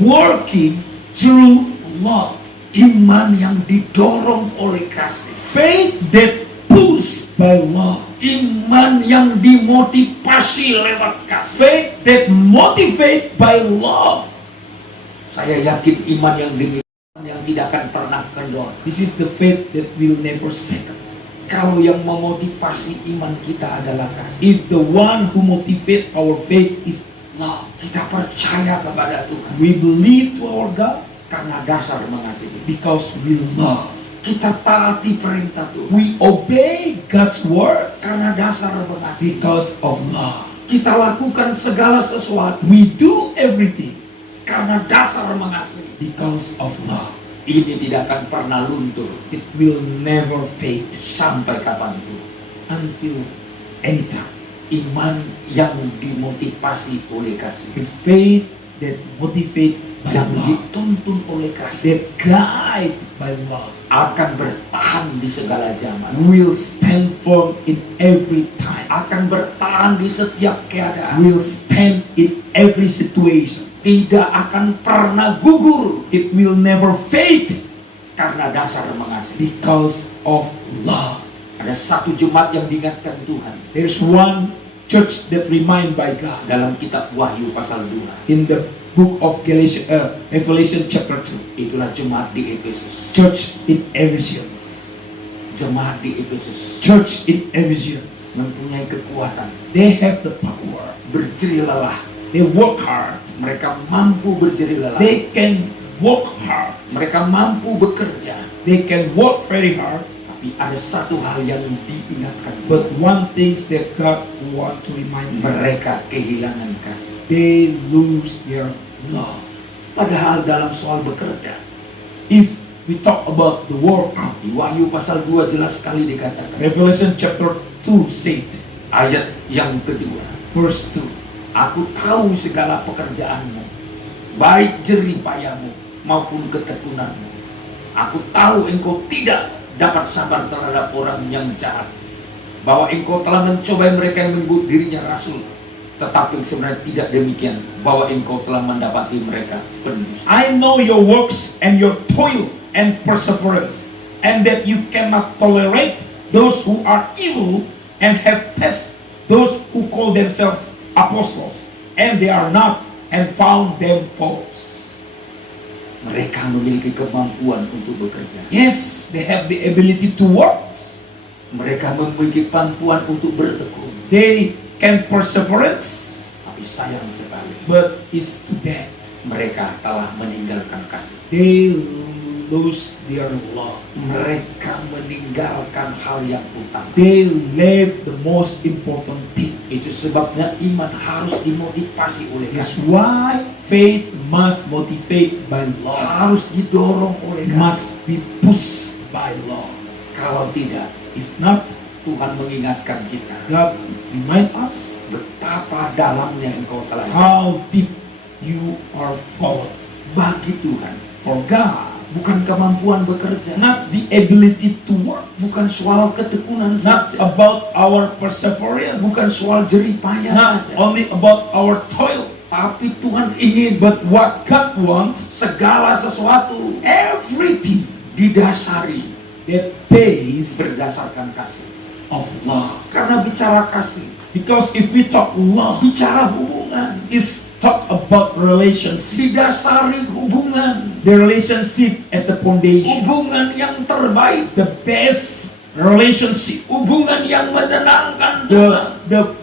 working through love. Iman yang didorong oleh kasih. Faith that pushed by love. Iman yang dimotivasi lewat kasih. Faith that motivated by love. Saya yakin iman yang dimiliki yang tidak akan pernah kendor. This is the faith that will never second. Kalau yang memotivasi iman kita adalah kasih, If the one who motivates our faith is love, kita percaya kepada Tuhan we believe to our God karena dasar mengasihi. because we love. Kita taati perintah Tuhan We obey God's word karena dasar mengasihi. because of love. Kita lakukan segala sesuatu We do everything karena dasar mengasihi. because of love. Ini tidak akan pernah luntur It will never fade sampai kapanpun. until any time. Iman yang dimotivasi oleh kasih, The faith that motivates by yang love, dituntun oleh kasih, that guide by love, akan bertahan di segala zaman, will stand firm in every time, akan bertahan di setiap keadaan, will stand in every situation. tidak akan pernah gugur It will never fade karena dasar mengasihi. because of love. Ada satu jemaat yang diingatkan Tuhan There's one church that remind by God dalam kitab Wahyu pasal 2. in the book of Revelation chapter 2. Itulah jemaat di Efesus. Church in Ephesus. Jemaat di Efesus Church in Ephesus. mempunyai kekuatan, They have the power. berjerih lelah. They work hard. Mereka mampu berjerih lelah. They can work hard. Mereka mampu bekerja. They can work very hard. Tapi ada satu hal yang diingatkan Tuhan. But one thing that God want to remind them, Mereka kehilangan kasih. they lose their love. Padahal dalam soal bekerja, If we talk about the work, di Wahyu pasal 2 jelas sekali dikatakan. Revelation chapter 2 said, Ayat yang kedua, verse 2, aku tahu segala pekerjaanmu, baik jerih payahmu maupun ketekunanmu. Aku tahu engkau tidak dapat sabar terhadap orang yang jahat, bahwa engkau telah mencobai mereka yang menyebut dirinya rasul, tetapi sebenarnya tidak demikian, bahwa engkau telah mendapati mereka pendusta. I know your works and your toil and perseverance, and that you cannot tolerate those who are evil, and have tested those who call themselves apostles, and they are not, and found them false. Mereka memiliki kemampuan untuk bekerja. Yes, they have the ability to work. Mereka memiliki kemampuan untuk bertekun. They can perseverance, Tapi sayang sekali, but it's too bad. mereka telah meninggalkan kasih. They lose their love. Mereka meninggalkan hal yang utama. They leave the most important thing. Itu sebabnya iman harus dimotivasi oleh That's kasih. why faith must motivate by love, Harus didorong oleh kasih. must be pushed by love. Kalau tidak, If not, Tuhan mengingatkan kita God remind us betapa dalamnya engkau telah how deep you are fallen. bagi Tuhan. For God, Bukan kemampuan bekerja, not the ability to work, bukan soal ketekunan not saja, about our perseverance, bukan soal jerih payah not saja, only about our toil, tapi Tuhan ingin but what God wants, segala sesuatu everything didasari that pays berdasarkan kasih. of love. Karena bicara kasih, Because if we talk love, bicara hubungan, is talk about relationship. didasari hubungan, The relationship as the foundation. hubungan yang terbaik, The best relationship. hubungan yang menyenangkan Tuhan,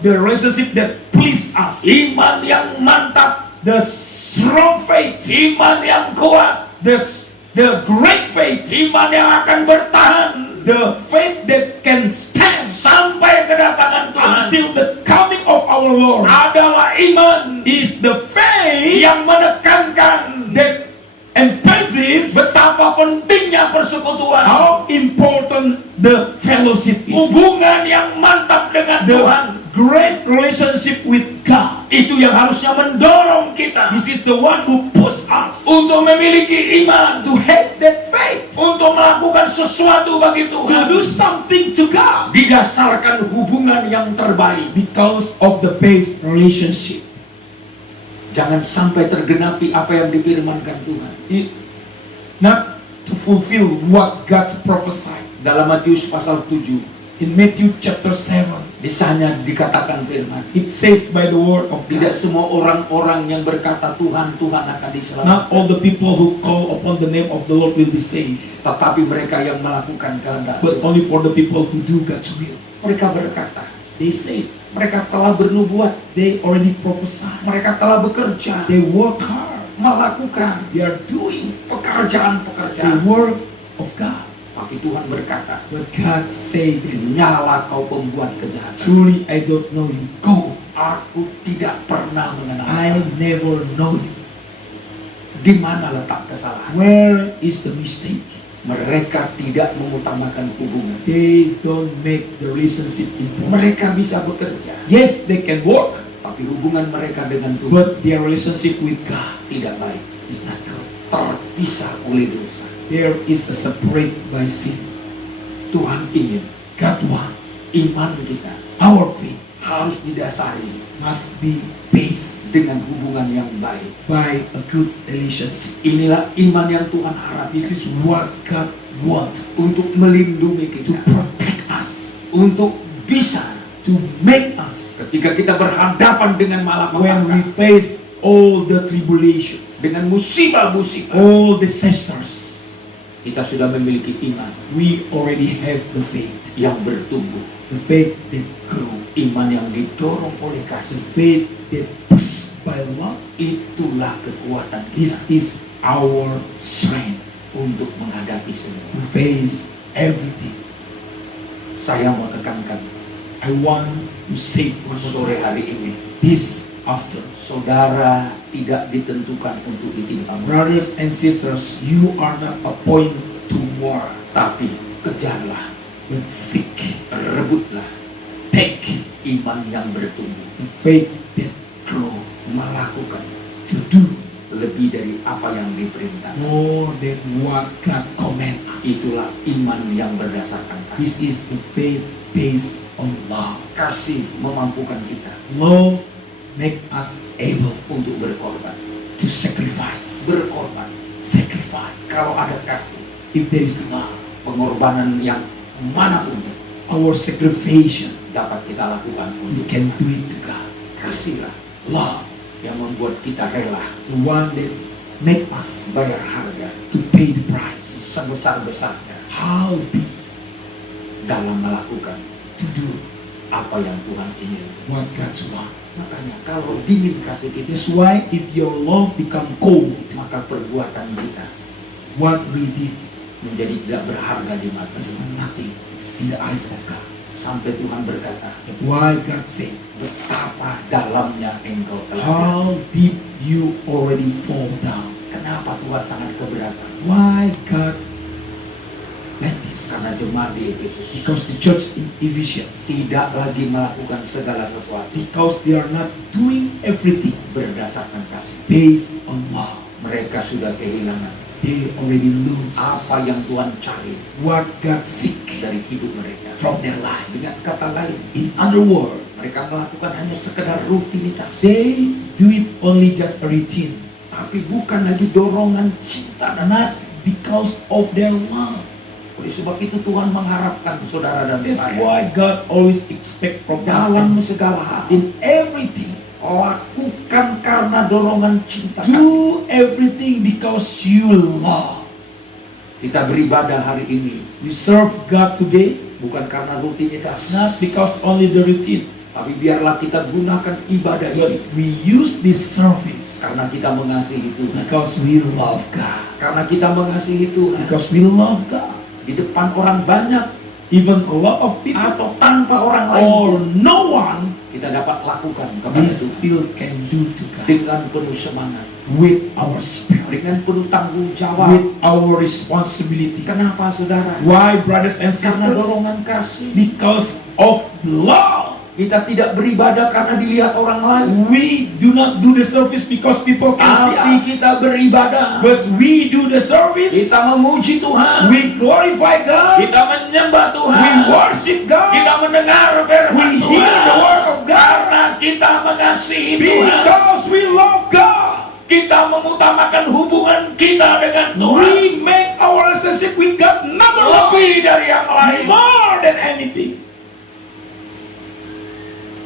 The relationship that please us. iman yang mantap, The strong faith. iman yang kuat, The great faith. iman yang akan bertahan The faith that can stand sampai sampai kedatangan Tuhan until the coming of our Lord adalah iman is the faith yang menekankan that emphasizes betapa pentingnya persekutuan, how important the fellowship is. hubungan yang mantap dengan Tuhan. The great relationship with God. Itu yang harusnya mendorong kita This is the one who pushes us untuk memiliki iman, to have that faith, untuk melakukan sesuatu bagi to Tuhan, do something to God didasarkan hubungan yang terbaik. because of the base relationship. Jangan sampai tergenapi apa yang difirmankan Tuhan. Not to fulfill what God prophesied. Dalam Matius pasal 7, In Matthew chapter 7, di sana dikatakan firman, it says by the word of tidak God, semua orang-orang yang berkata Tuhan, Tuhan akan diselamatkan, not all the people who call upon the name of the Lord will be saved, tetapi mereka yang melakukan kehendak but Tuhan. only for the people who do God's will. Mereka berkata, They say, mereka telah bernubuat, they already prophesy, mereka telah bekerja, they work hard, melakukan they are doing the pekerjaan-pekerjaan. work of God. Tapi Tuhan berkata, But God said, nyala kau pembuat kejahatan. truly I don't know you. Go. Aku tidak pernah mengenal I kau. never know you. Di mana letak kesalahan? Where is the mistake? Mereka tidak mengutamakan hubungan. They don't make the relationship important. Mereka bisa bekerja, Yes, they can work, tapi hubungan mereka dengan Tuhan but their relationship with God tidak baik. is not good. Terpisah oleh dosa. There is a separate by sin. Tuhan ingin God wants iman kita our faith harus didasari must be based dengan hubungan yang baik. by a good relationship. Inilah iman yang Tuhan harapkan This is what God wants untuk melindungi to kita, protect us, untuk bisa to make us ketika kita berhadapan dengan when we malapetaka, face all the tribulations, dengan musibah-musibah, all disasters. kita sudah memiliki iman We already have the faith, yang bertumbuh, the faith that grow, iman yang didorong oleh the kasih. faith that pushed by love. Itulah kekuatan This kita is our strength untuk menghadapi semua. to face everything. Saya mau tekankan I want to say one more sore time, hari ini, this after. saudara tidak ditentukan untuk ditimpa musuh, Brothers and sisters, you are not appointed to war, tapi kejarlah, but seek, rebutlah take iman yang bertumbuh, the faith that grow, melakukan to do lebih dari apa yang diperintah. more than what God commands us. Itulah iman yang berdasarkan kasih. This is the faith based on love. Kasih memampukan kita Love make us able untuk berkorban. to sacrifice. Berkorban. Sacrifice. Kalau ada kasih, If there is love, pengorbanan yang manapun our sacrifice, dapat kita lakukan we untuk can do it to God. kasihlah Love, yang membuat kita rela the one that make us bayar harga to pay the price. sebesar-besarnya How big dalam melakukan to do apa yang Tuhan ingin. what God wants. Makanya kalau dingin kasih kita, That's why if your love become cold, maka perbuatan kita what we did menjadi tidak berharga di mata is Tuhan. nothing in the eyes of God. Sampai Tuhan berkata, That's why God said, betapa dalamnya engkau telah jatuh. how deep you already fall down. Kenapa Tuhan sangat keberatan? Why God like this? Karena jemaat di Efesus Because the church in Ephesians, tidak lagi melakukan segala sesuatu because they are not doing everything berdasarkan kasih. based on love. Mereka sudah kehilangan They already lose apa yang Tuhan cari what God seek dari hidup mereka. from their life. Dengan kata lain, In other words, mereka melakukan hanya sekedar rutinitas, they do it only just a routine, tapi bukan lagi dorongan cinta dan not kasih. because of their love. Oleh sebab itu Tuhan mengharapkan saudara dan That's saya why God always expect from us dalam segala hal in everything. lakukan karena dorongan cinta kasih. Do everything because you love. Kita beribadah hari ini We serve God today, bukan karena rutinitas, not because only the routine, tapi biarlah kita gunakan ibadah but ini we use this service karena kita mengasihi Tuhan, because we love God. karena kita mengasihi Tuhan. Because we love God. Di depan orang banyak even a lot of people, atau tanpa orang lain or pun, no one, kita dapat lakukan we kepada Tuhan still can do to God dengan penuh semangat, with our spirit, dengan penuh tanggung jawab. with our responsibility. Kenapa saudara? Why, brothers and Karena sisters? dorongan kasih. Because of love. Kita tidak beribadah karena dilihat orang lain, We do not do the service because people can tapi see kita us. beribadah. But we do the service. Kita memuji Tuhan, We glorify God. kita menyembah We Tuhan, worship God. kita mendengar firman We hear Tuhan, the word of God. karena kita mengasihi Tuhan. Because we love God. Kita memutamakan hubungan kita dengan Tuhan We make our relationship with God number one, lebih dari yang lain. more than anything.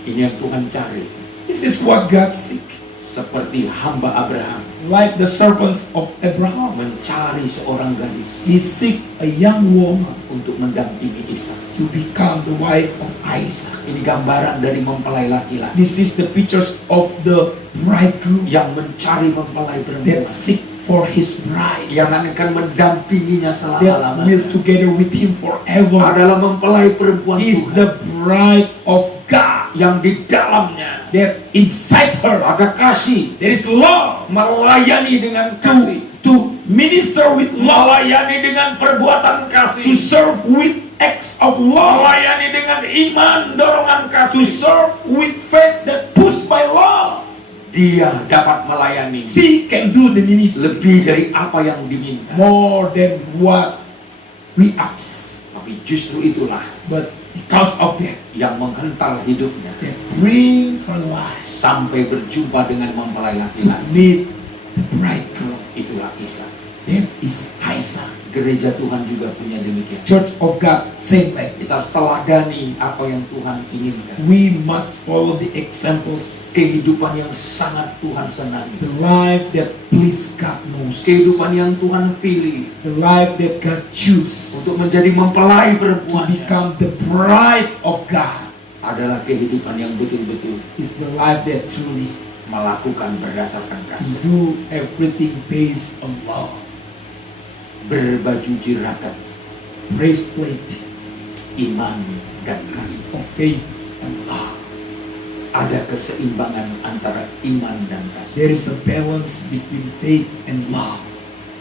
Ini yang Tuhan cari, This is what God seek. seperti hamba Abraham Like the servants of Abraham, mencari seorang gadis he seek a young woman untuk mendampingi Ishak. to become the wife of Isaac. Ini gambaran dari mempelai laki-laki This is the pictures of the bridegroom yang mencari mempelai perempuan, that seek for his bride, yang akan mendampinginya that will selama-lamanya. together with him forever. Adalah mempelai perempuan Is Tuhan the bride of God, yang di dalamnya that inside her ada kasih, there is love, melayani dengan kasih, to minister with love, melayani dengan perbuatan to kasih, serve with acts of love, melayani dengan iman, dorongan to kasih. serve with faith that pushed by love. Dia dapat melayani She can do the ministry lebih dari apa yang diminta. more than what we ask. Tapi justru itulah But because of that, yang menghental hidupnya that bring her life sampai berjumpa dengan mempelai to laki-laki. meet the bridegroom. Itulah Ishak. That is Isaac. Gereja Tuhan juga punya demikian. Church of God, same like Kita this. teladani apa yang Tuhan inginkan. We must follow the examples, Kehidupan yang sangat Tuhan senangi. the life that please God most, Kehidupan yang Tuhan pilih the life that God choose untuk menjadi mempelai to perempuannya become the bride of God adalah kehidupan yang betul-betul is the life that truly melakukan berdasarkan to kasih. do everything based on love. Berbaju jirakat, Breastplate iman dan kasih. of faith and love. Ada keseimbangan antara iman dan kasih. There is a balance between faith and love.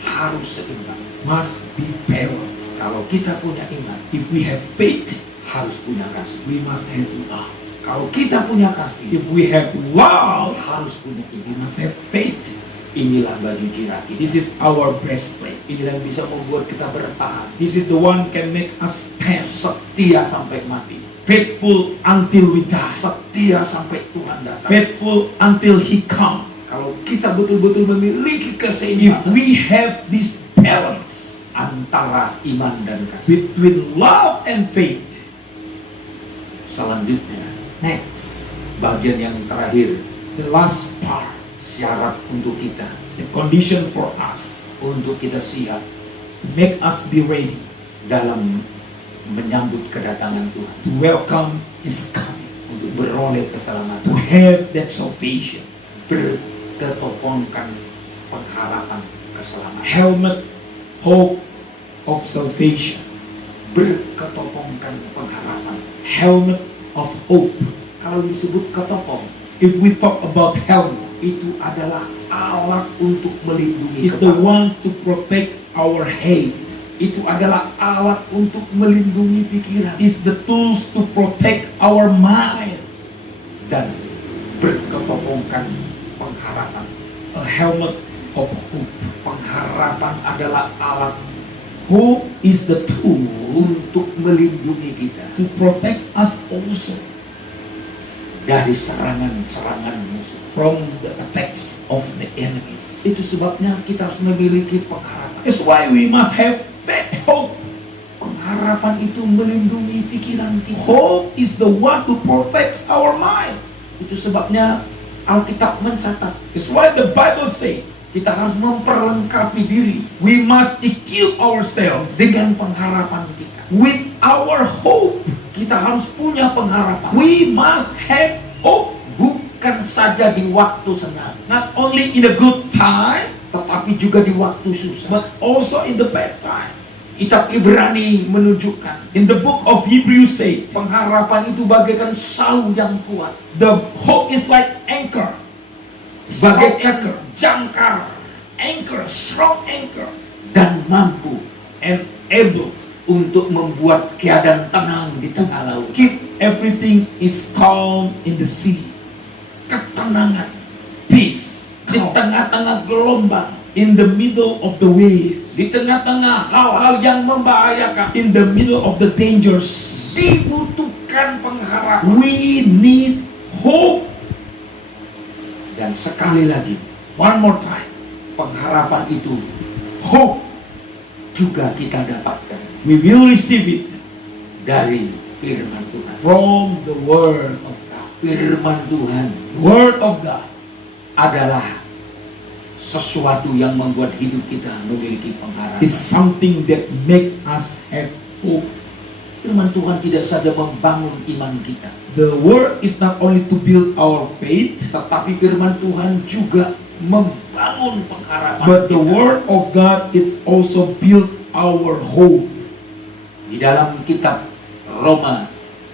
Harus seimbang. Must be balanced. Kalau kita punya iman, If we have faith, harus punya kasih. we must have love. Kalau kita punya kasih, If we have love, harus punya we iman. must have faith. Inilah baju jirat This kita. is our breastplate. Inilah yang bisa membuat kita bertahan, This is the one can make us stand setia sampai mati, faithful until we die, setia sampai Tuhan datang. faithful until He come. Kalau kita betul-betul memiliki If keseimbangan we have this balance antara iman dan kasih. between love and faith. Selanjutnya, Next, bagian yang terakhir, the last part, syarat untuk kita, the condition for us untuk kita siap to make us be ready dalam menyambut kedatangan Tuhan, to welcome His coming, untuk beroleh to keselamatan, have that salvation. berketopongkan pengharapan keselamatan, Helmet, hope of salvation. berketopongkan pengharapan. Helmet of hope. Kalau disebut ketopong, If we talk about helmet, itu adalah alat untuk melindungi it's the kepala. one to protect our head. Itu adalah alat untuk melindungi pikiran It's the tools to protect our mind. dan berketopongkan pengharapan. A helmet of hope. Pengharapan adalah alat Hope is the tool untuk melindungi kita to protect us also dari serangan-serangan musuh. from the attacks of the enemies. Itu sebabnya kita harus memiliki pengharapan. That's why we must have faith, hope. Pengharapan itu melindungi pikiran kita. Hope is the one who protects our mind. Itu sebabnya Alkitab mencatat That's why the Bible says kita harus memperlengkapi diri we must equip ourselves dengan pengharapan kita. with our hope. Kita harus punya pengharapan. We must have hope, Bukan saja di waktu senang, not only in a good time, tetapi juga di waktu susah. but also in the bad time. Kitab Ibrani menunjukkan In the book of Hebrews said, pengharapan itu bagaikan salu yang kuat, the hope is like anchor. Strong bagaikan anchor. jangkar Anchor, strong anchor. dan mampu And able untuk membuat keadaan tenang di tengah laut. keep everything is calm in the sea. Ketenangan Peace. di Calm. tengah-tengah gelombang, In the middle of the waves. di tengah-tengah hal-hal yang membahayakan, In the middle of the dangers. dibutuhkan pengharapan. We need hope. Dan sekali lagi, One more time. pengharapan itu Hope. juga kita dapatkan We will receive it dari firman Tuhan. from the Word of God. Firman Tuhan The Word of God adalah sesuatu yang membuat hidup kita memiliki pengharapan. is something that make us have hope. Firman Tuhan tidak saja membangun iman kita, The Word is not only to build our faith, tetapi firman Tuhan juga membangun pengharapan but the kita. Word of God is also build our hope. Di dalam kitab Roma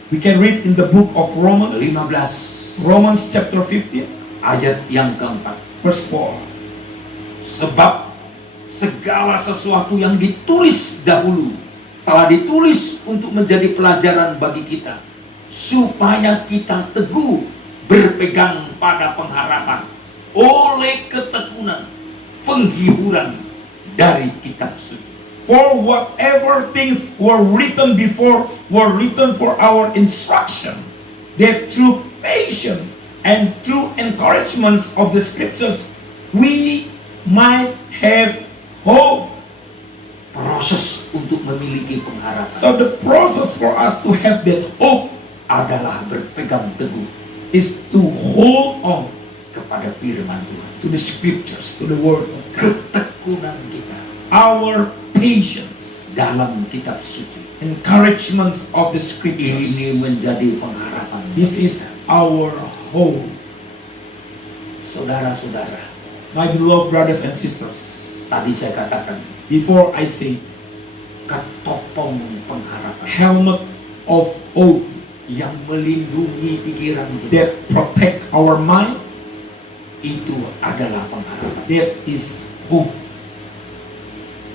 We can read in the book of Romans, 15 Romans chapter 15, ayat yang keempat. verse 4. Sebab segala sesuatu yang ditulis dahulu telah ditulis untuk menjadi pelajaran bagi kita, supaya kita teguh berpegang pada pengharapan oleh ketekunan penghiburan dari kitab suci. For whatever things were written before were written for our instruction, that through patience and through encouragement of the scriptures we might have hope. Proses untuk memiliki pengharapan So the process for us to have that hope adalah berpegang teguh is to hold on kepada firman Tuhan. to the scriptures, to the word of God. Ketekunan kita Our patience, dalam kitab suci encouragements of the scriptures. ini menjadi pengharapan. This is our hope. Saudara-saudara, My beloved brothers and sisters, tadi saya katakan before I say ketopong pengharapan helmet of hope yang melindungi pikiran kita, that protect our mind, itu adalah pengharapan. that is hope.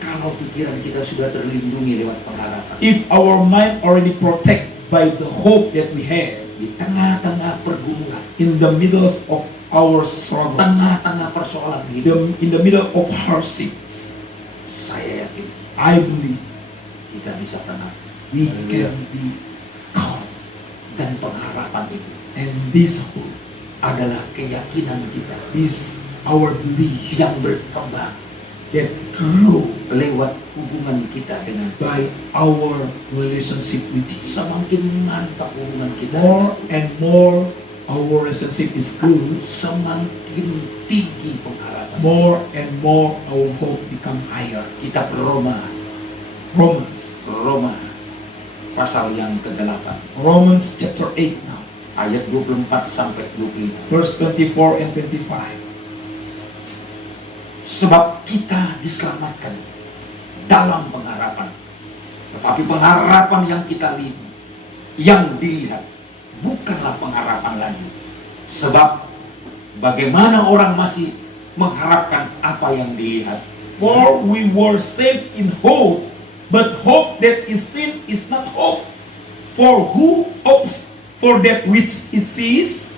Kalau pikiran kita sudah terlindungi lewat pengharapan, If our mind already protect by the hope that we have di tengah-tengah pergumulan, in the middle of our struggles, tengah-tengah persoalan hidup, in the middle of hardships, saya yakin I believe kita bisa tenang. we can be calm. Dan pengharapan itu And this hope adalah keyakinan kita is our belief yang berkembang that grow lewat hubungan kita dengan by our relationship with you. semakin mantap hubungan kita, More and more our relationship is good, semakin tinggi pengharapan. more and more our hope become higher. Kitab Roma Romans pasal yang ke-8 Romans chapter 8 now, ayat 24 sampai 25. verse 24 and 25. Sebab kita diselamatkan dalam pengharapan, tetapi pengharapan yang kita lihat, yang dilihat, bukanlah pengharapan lagi. Sebab bagaimana orang masih mengharapkan apa yang dilihat? For we were saved in hope, but hope that is seen is not hope. For who hopes for that which he sees?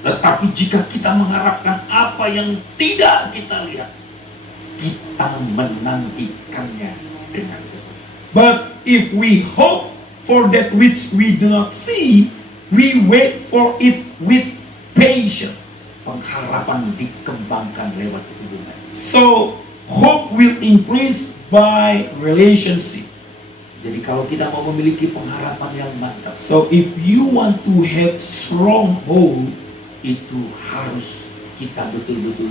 Tetapi jika kita mengharapkan apa yang tidak kita lihat, kita menantikannya dengan teguh. But if we hope for that which we do not see, we wait for it with patience. Pengharapan dikembangkan lewat hubungan. So hope will increase by relationship. Jadi kalau kita mau memiliki pengharapan yang mantap, So if you want to have strong hope, itu harus kita betul-betul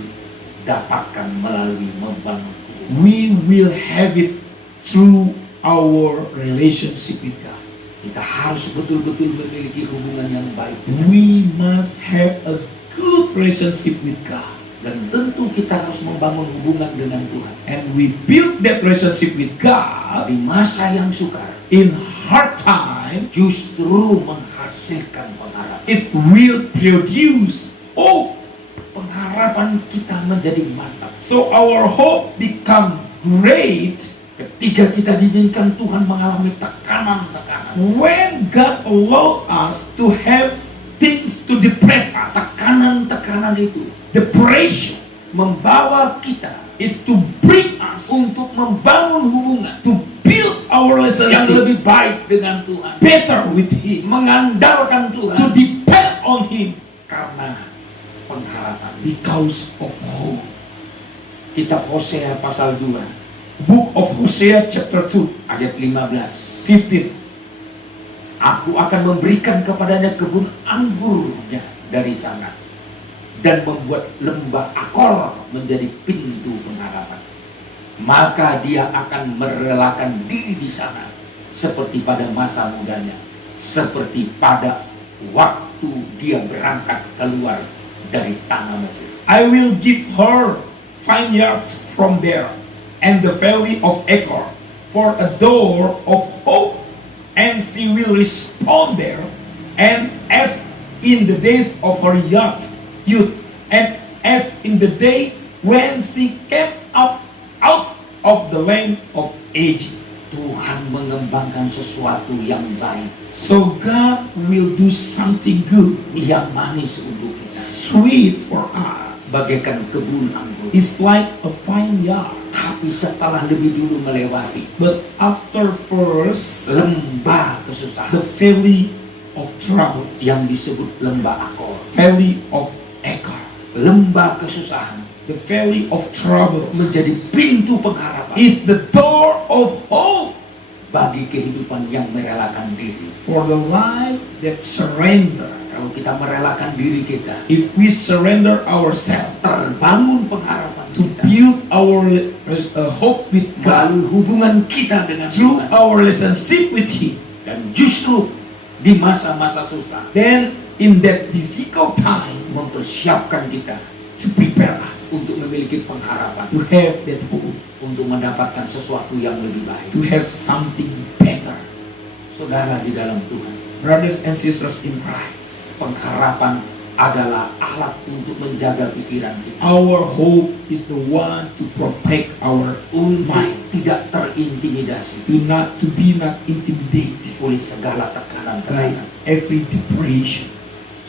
dapatkan melalui membangun hubungan. we will have it through our relationship with God. Kita harus betul-betul memiliki hubungan yang baik. We must have a good relationship with God. Dan tentu kita harus membangun hubungan dengan Tuhan. And we build that relationship with God Di masa yang sukar, in hard time. justru menghasilkan pengharapan. It will produce hope. Pengharapan kita menjadi mantap. So our hope become great Ketika kita diizinkan Tuhan mengalami tekanan-tekanan. when God allow us to have things to depress us. Tekanan-tekanan itu Depression membawa kita is to bring us untuk membangun hubungan to build our yang relationship lebih baik dengan Tuhan. better with Him, Mengandalkan to Tuhan depend on Him karena pengharapan. because of hope. Kitab Hosea pasal 2 Book of Hosea chapter 2, ayat 15. 15. Aku akan memberikan kepadanya kebun anggurnya dari sana dan membuat lembah Akor menjadi pintu pengharapan. Maka dia akan merelakan diri di sana seperti pada masa mudanya, seperti pada waktu dia berangkat keluar dari tanah Mesir. I will give her vineyards from there, and the valley of Achor for a door of hope, and she will respond there, and as in the days of her youth, and as in the day when she came up out of the land of Egypt. Tuhan mengembangkan sesuatu yang baik, So God will do something good, yang manis untuk kita, sweet for us. bagaikan kebun anggur. It's like a vineyard. Tapi setelah lebih dulu melewati But after first, lembah the kesusahan valley of trouble, yang disebut lembah Akor, valley of Achor, lembah kesusahan the valley of trouble menjadi pintu pengharapan is the door of hope bagi kehidupan yang merelakan diri. for the life that surrender. Kalau kita merelakan diri kita, If we surrender ourselves terbangun pengharapan to kita build our hope with God melalui hubungan kita dengan through Tuhan. our relationship with Him, Dan justru di masa-masa susah then in that difficult time mempersiapkan kita to prepare us untuk memiliki pengharapan, to have that hope, untuk mendapatkan sesuatu yang lebih baik. to have something better. Saudara di dalam Tuhan, Brothers and sisters in Christ, pengharapan adalah alat untuk menjaga pikiran kita, our hope is the one to protect our untuk mind, tidak terintimidasi to be not intimidated oleh segala by tekanan-tekanan. every depression.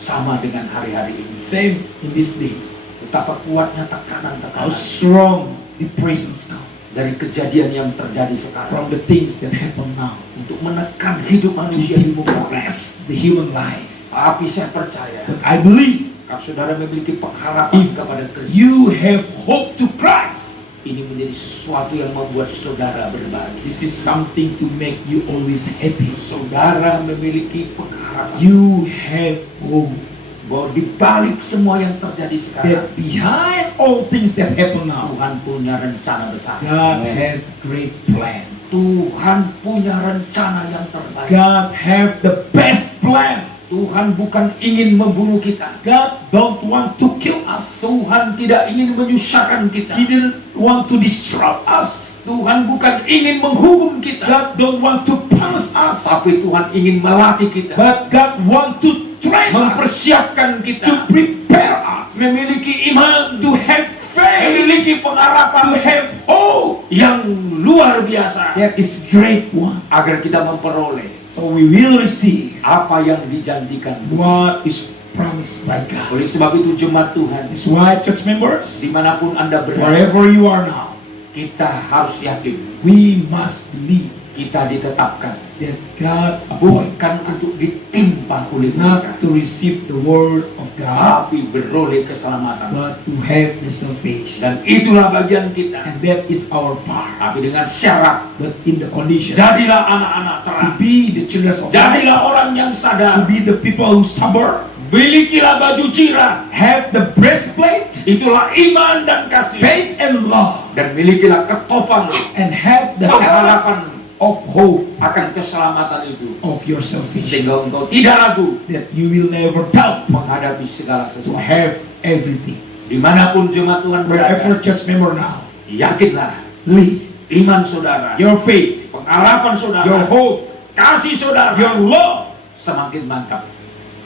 Sama dengan hari-hari ini, Same in these days. betapa kuatnya How tekanan-tekanan strong depressions come dari kejadian yang terjadi sekarang from the things that happen now untuk menekan hidup to manusia di muka bumi. depress the human life. Tapi saya percaya, But I believe kalau saudara memiliki pengharapan if kepada Kristus, you have hope to Christ, ini menjadi sesuatu yang membuat saudara berbahagia. this is something to make you always happy. Saudara memiliki pengharapan You have hope bahwa di balik semua yang terjadi sekarang, that behind all things that happen now, Tuhan punya rencana besar. God had great plan. Tuhan punya rencana yang terbaik. God have the best plan. Tuhan bukan ingin membunuh kita. God don't want to kill us. Tuhan tidak ingin menyusahkan kita. He didn't want to disrupt us. Tuhan bukan ingin menghukum kita. God don't want to punish us. Tapi Tuhan ingin melatih kita, But God want to train us, mempersiapkan to kita, prepare us, memiliki iman, to have faith, memiliki to pengharapan have hope. yang luar biasa, That is great one. agar kita memperoleh So we will receive apa yang dijanjikan Tuhan. what is promised by God. Oleh sebab itu jemaat Tuhan, That's why, church members, dimanapun Anda berada, wherever you are now, kita harus yakin we must believe kita ditetapkan that God appointed bukan us untuk ditimpa oleh mereka, not to receive the word of God, tapi beroleh keselamatan. but to have the salvation. Dan itulah bagian kita. And that is our part. Tapi dengan syarat, But in the condition jadilah anak-anak to terang, be the children of God, jadilah orang yang to sadar, be the people who sober, milikilah baju cirah, have the breastplate, itulah iman dan kasih, faith and love, dan milikilah ketopang and have the helmet pengharapan of hope akan keselamatan itu, of your salvation, sehingga engkau tidak ragu that you will never doubt menghadapi segala to sesuatu. have everything. Dimanapun jemaat Tuhan wherever berada, church member now, yakinlah live iman saudara, your faith, pengharapan saudara, your hope, kasih saudara your love semakin mantap,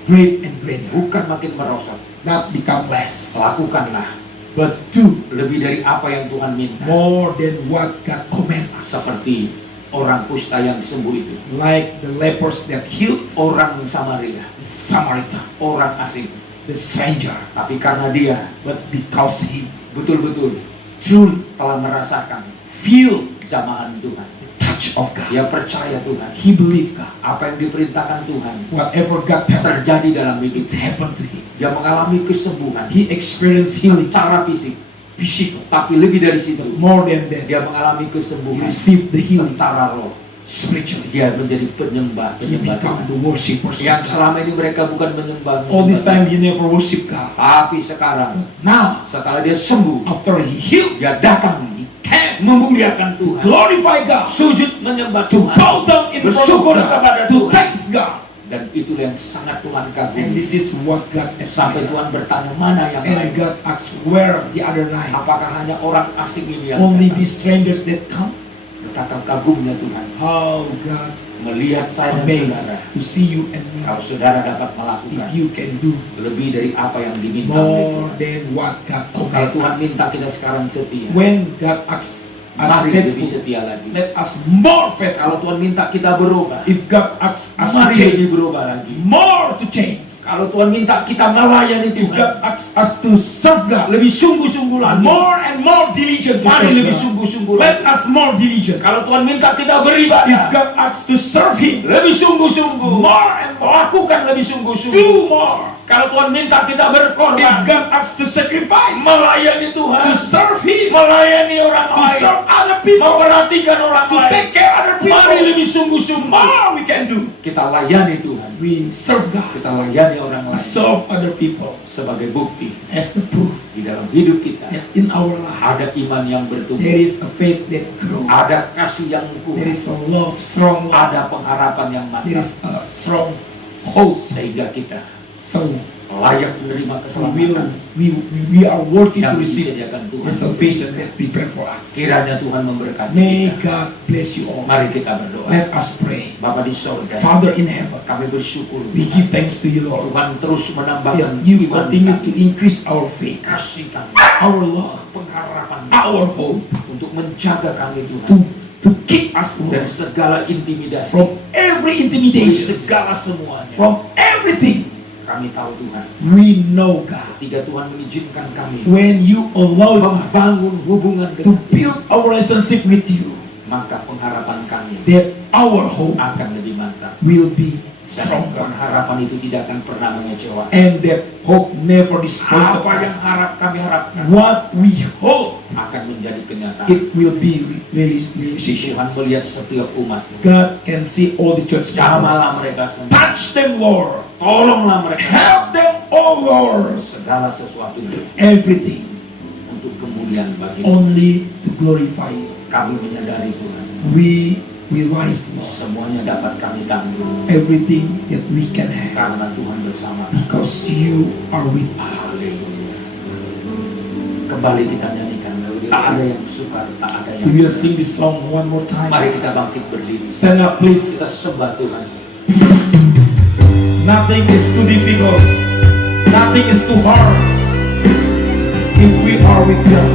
great and greater, bukan makin merosot. not become less, Lakukanlah but do lebih dari apa yang Tuhan minta. more than what God commands us. Seperti orang kusta yang sembuh itu, Like the lepers that healed orang Samaria, the Samaritan, orang asing, the stranger, tapi karena dia but because he betul-betul truly telah merasakan feel jamahan Tuhan, the touch of God, dia percaya Tuhan, he believed God. apa yang diperintahkan Tuhan Whatever God tells him, terjadi dalam it hidupnya. happened to him. Dia mengalami kesembuhan He experienced healing, secara fisik, physical, tapi lebih dari situ, more than that. dia mengalami He kesembuhan received the healing secara roh. spiritually. Dia menjadi penyembah He Tuhan. become the worshippers of Yang God. selama ini mereka bukan menyembah All this Tuhan. time he never worship God. Tapi sekarang Now, setelah dia sembuh, after he healed, dia datang he came memuliakan Tuhan, glorify God, sujud menyembah to Tuhan, bow down in front of bersyukur God, kepada to Tuhan. thanks God. Dan itulah yang sangat Tuhan And kagumi. this is what God Sampai admired. Tuhan bertanya, mana yang And lain? God asked, where the other nine? Apakah hanya orang asing ini yang Only datang? these strangers that come? Betapa kagumnya Tuhan How God's melihat saya dan saudara. amazed to see you and me. Kalau saudara dapat If melakukan you can do lebih dari apa yang diminta oleh more Tuhan. than what God Kalau Tuhan commands minta us. kita sekarang setia, When God asks us mari lebih faithful, setia lagi. let us more Kalau faithful. Tuhan minta kita berubah, If God asks us to mari lebih change, berubah lagi. more to change. Kalau Tuhan minta kita melayani If Tuhan, God asks us to serve God, lebih sungguh-sungguh lagi. more and more diligent to Mari serve lebih God. sungguh-sungguh Let lagi. us more diligent. Kalau Tuhan minta kita If beribadah, God asks to serve Him, lebih sungguh-sungguh. more and more, Lakukan lebih sungguh-sungguh. do more. Kalau Tuhan minta kita If berkorban, God asks to sacrifice, melayani to Tuhan, serve Him, melayani orang to lain, serve other people, memperhatikan orang to lain, take care of other mari people, lebih sungguh-sungguh. more we can do. Kita layani Tuhan, We serve God, kita layani orang we lain serve other people sebagai bukti as the proof di dalam hidup kita that in our life ada iman yang bertumbuh, there is a faith that grows, ada kasih yang there kuat, is a love, strong love, ada pengharapan yang there mantap, is a strong hope. sehingga kita So layak menerima keselamatan we are worthy yang to receive disediakan the Tuhan. salvation that prepared for us. Kiranya Tuhan memberkati May kita. God bless you all. Mari kita berdoa. Let us pray. Bapa di sorga, Father in heaven, kami bersyukur we give thanks to you, Lord, Tuhan terus menambahkan that you iman continue kami, to increase our faith, kasih kami, our love, pengharapan our hope, untuk menjaga kami Tuhan to keep us, dari Lord, segala intimidasi, from every dari intimidation, segala semuanya. from everything. Kami tahu Tuhan, We know, God, ketika Tuhan mengizinkan kami when you allow us membangun hubungan to dengan Dia, build our relationship with you, maka pengharapan kami that our hope akan lebih mantap. will be Dan stronger, pengharapan itu tidak akan pernah mengecewakan. and that hope never disappointed Apa yang us. kami harapkan What we hope, akan menjadi kenyataan. it will be realization. Tuhan melihat setiap umat. God can see all the church Jamalah members. mereka semua. Touch them, Lord. Tolonglah mereka. Help them, oh Lord. Segala sesuatunya Everything untuk kemuliaan bagi only to glorify you. kami menyadari Tuhan. We realize, Lord, Semuanya dapat kami tanggung everything that we can have karena Tuhan bersama kami. because you are with us. Haleluya. Kembali kita nyanyikan. Tak ada yang sukar, tak ada yang. We will sing this song one more time. Mari kita bangkit berdiri. Stand up, please. Kita sembah Tuhan. Nothing is too difficult. Nothing is too hard if we are with God.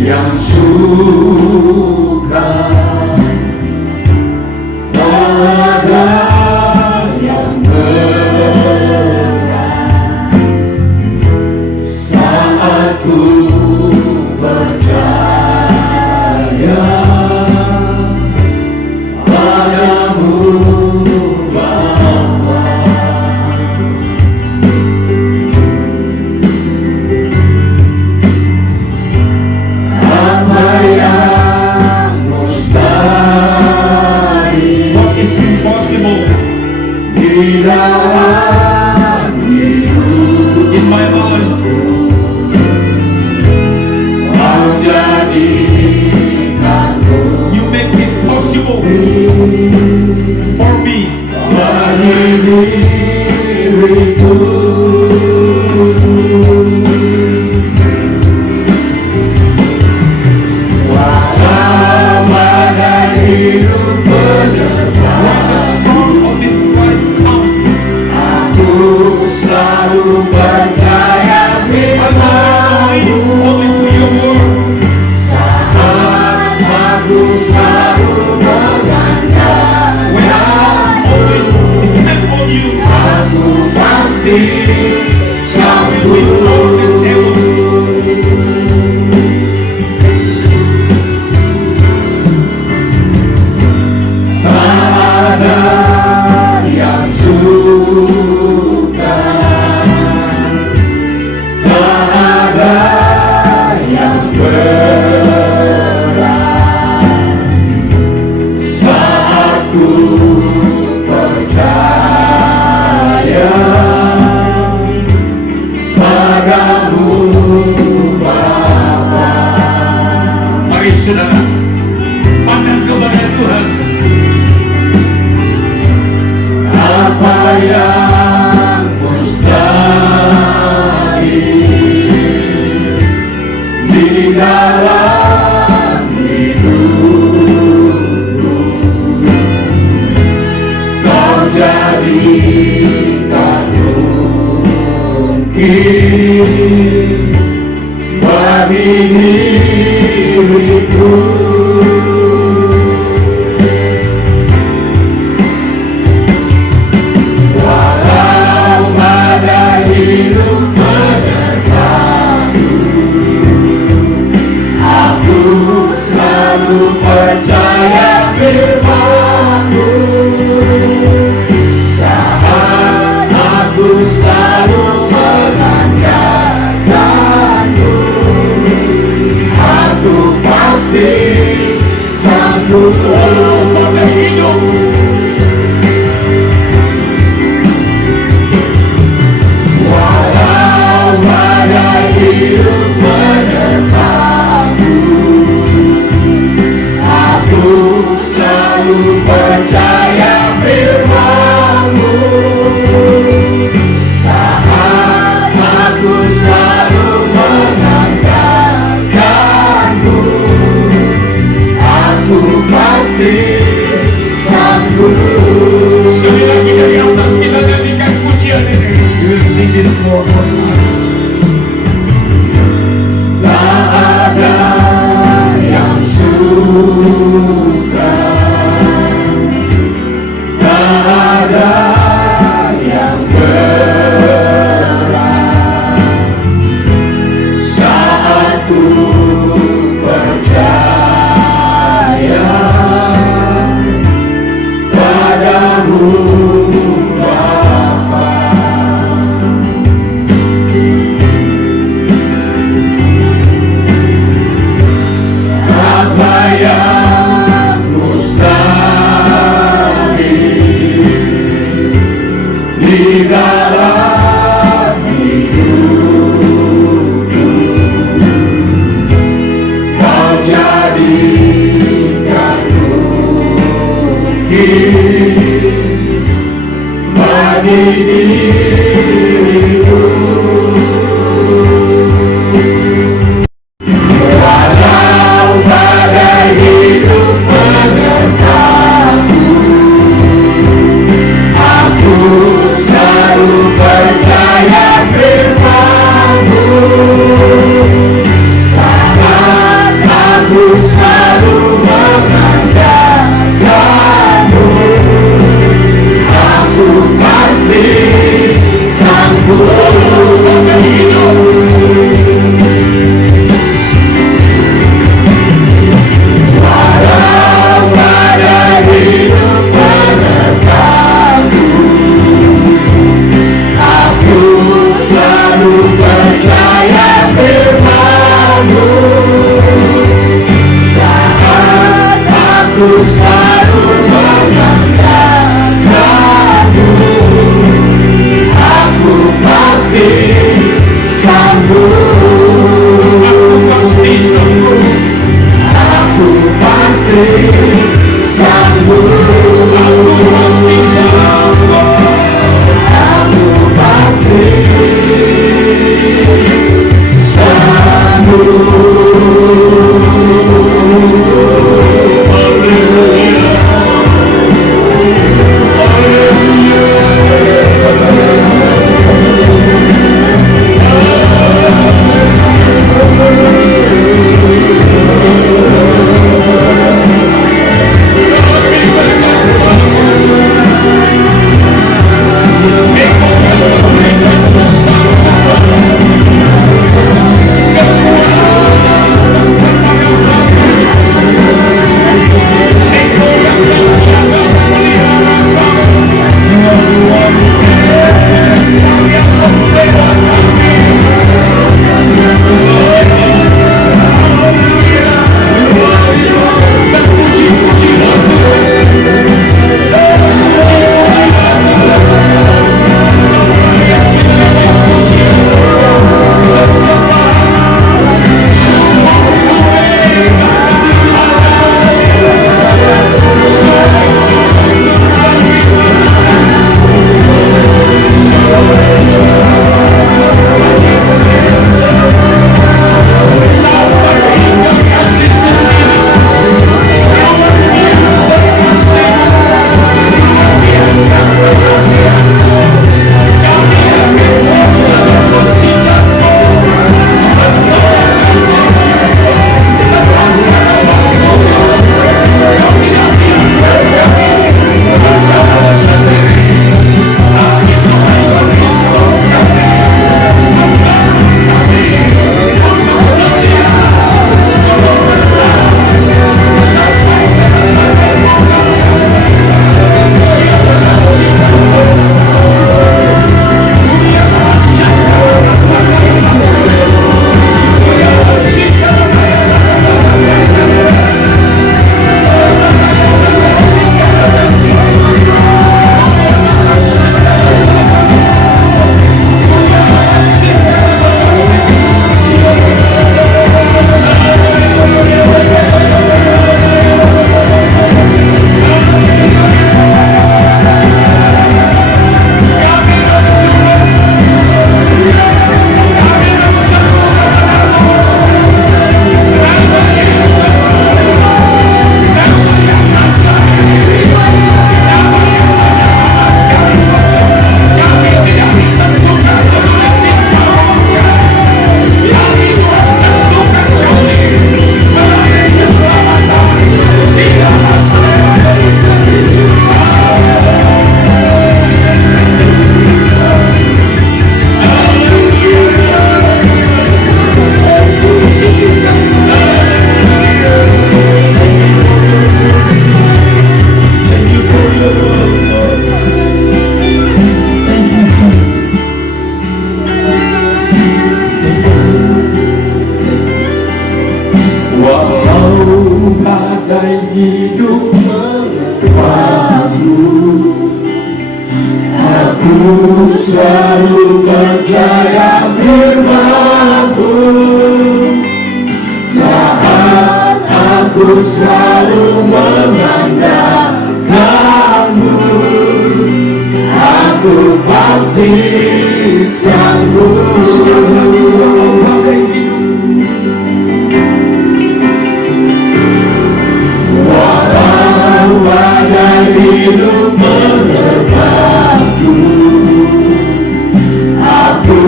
Yang suka, tak ada yang berat saat ku percaya padamu Bapa. bagi diriku. Walau badai hidup menerpaku, aku selalu percaya firman-Mu. Saat aku selalu mengandalkan-Mu, aku pasti sanggup. Walau badai hidup, walau badai hidup menerpaku, aku selalu percaya firman-Mu. Saat aku selalu mengandalkan-Mu, aku pasti sanggup. Sekali lagi dari atas kita nyanyikan pujian ini. We'll sing this one more time. Tak ada yang suka, tak ada yang berat, saat ku percaya padamu, Bapa. Apa yang mustahil di dalam hidupku, Kau jadikan mungkin bagi diriku. Walau badai hidup menerpaku, aku selalu percaya firman-Mu. Saat aku selalu mengandalkan-Mu, aku pasti hidup menepatku. Aku selalu percaya firman-Mu. Saat aku selalu mengandalkan-Mu, aku pasti sanggup. Walau badai hidup menerpaku, aku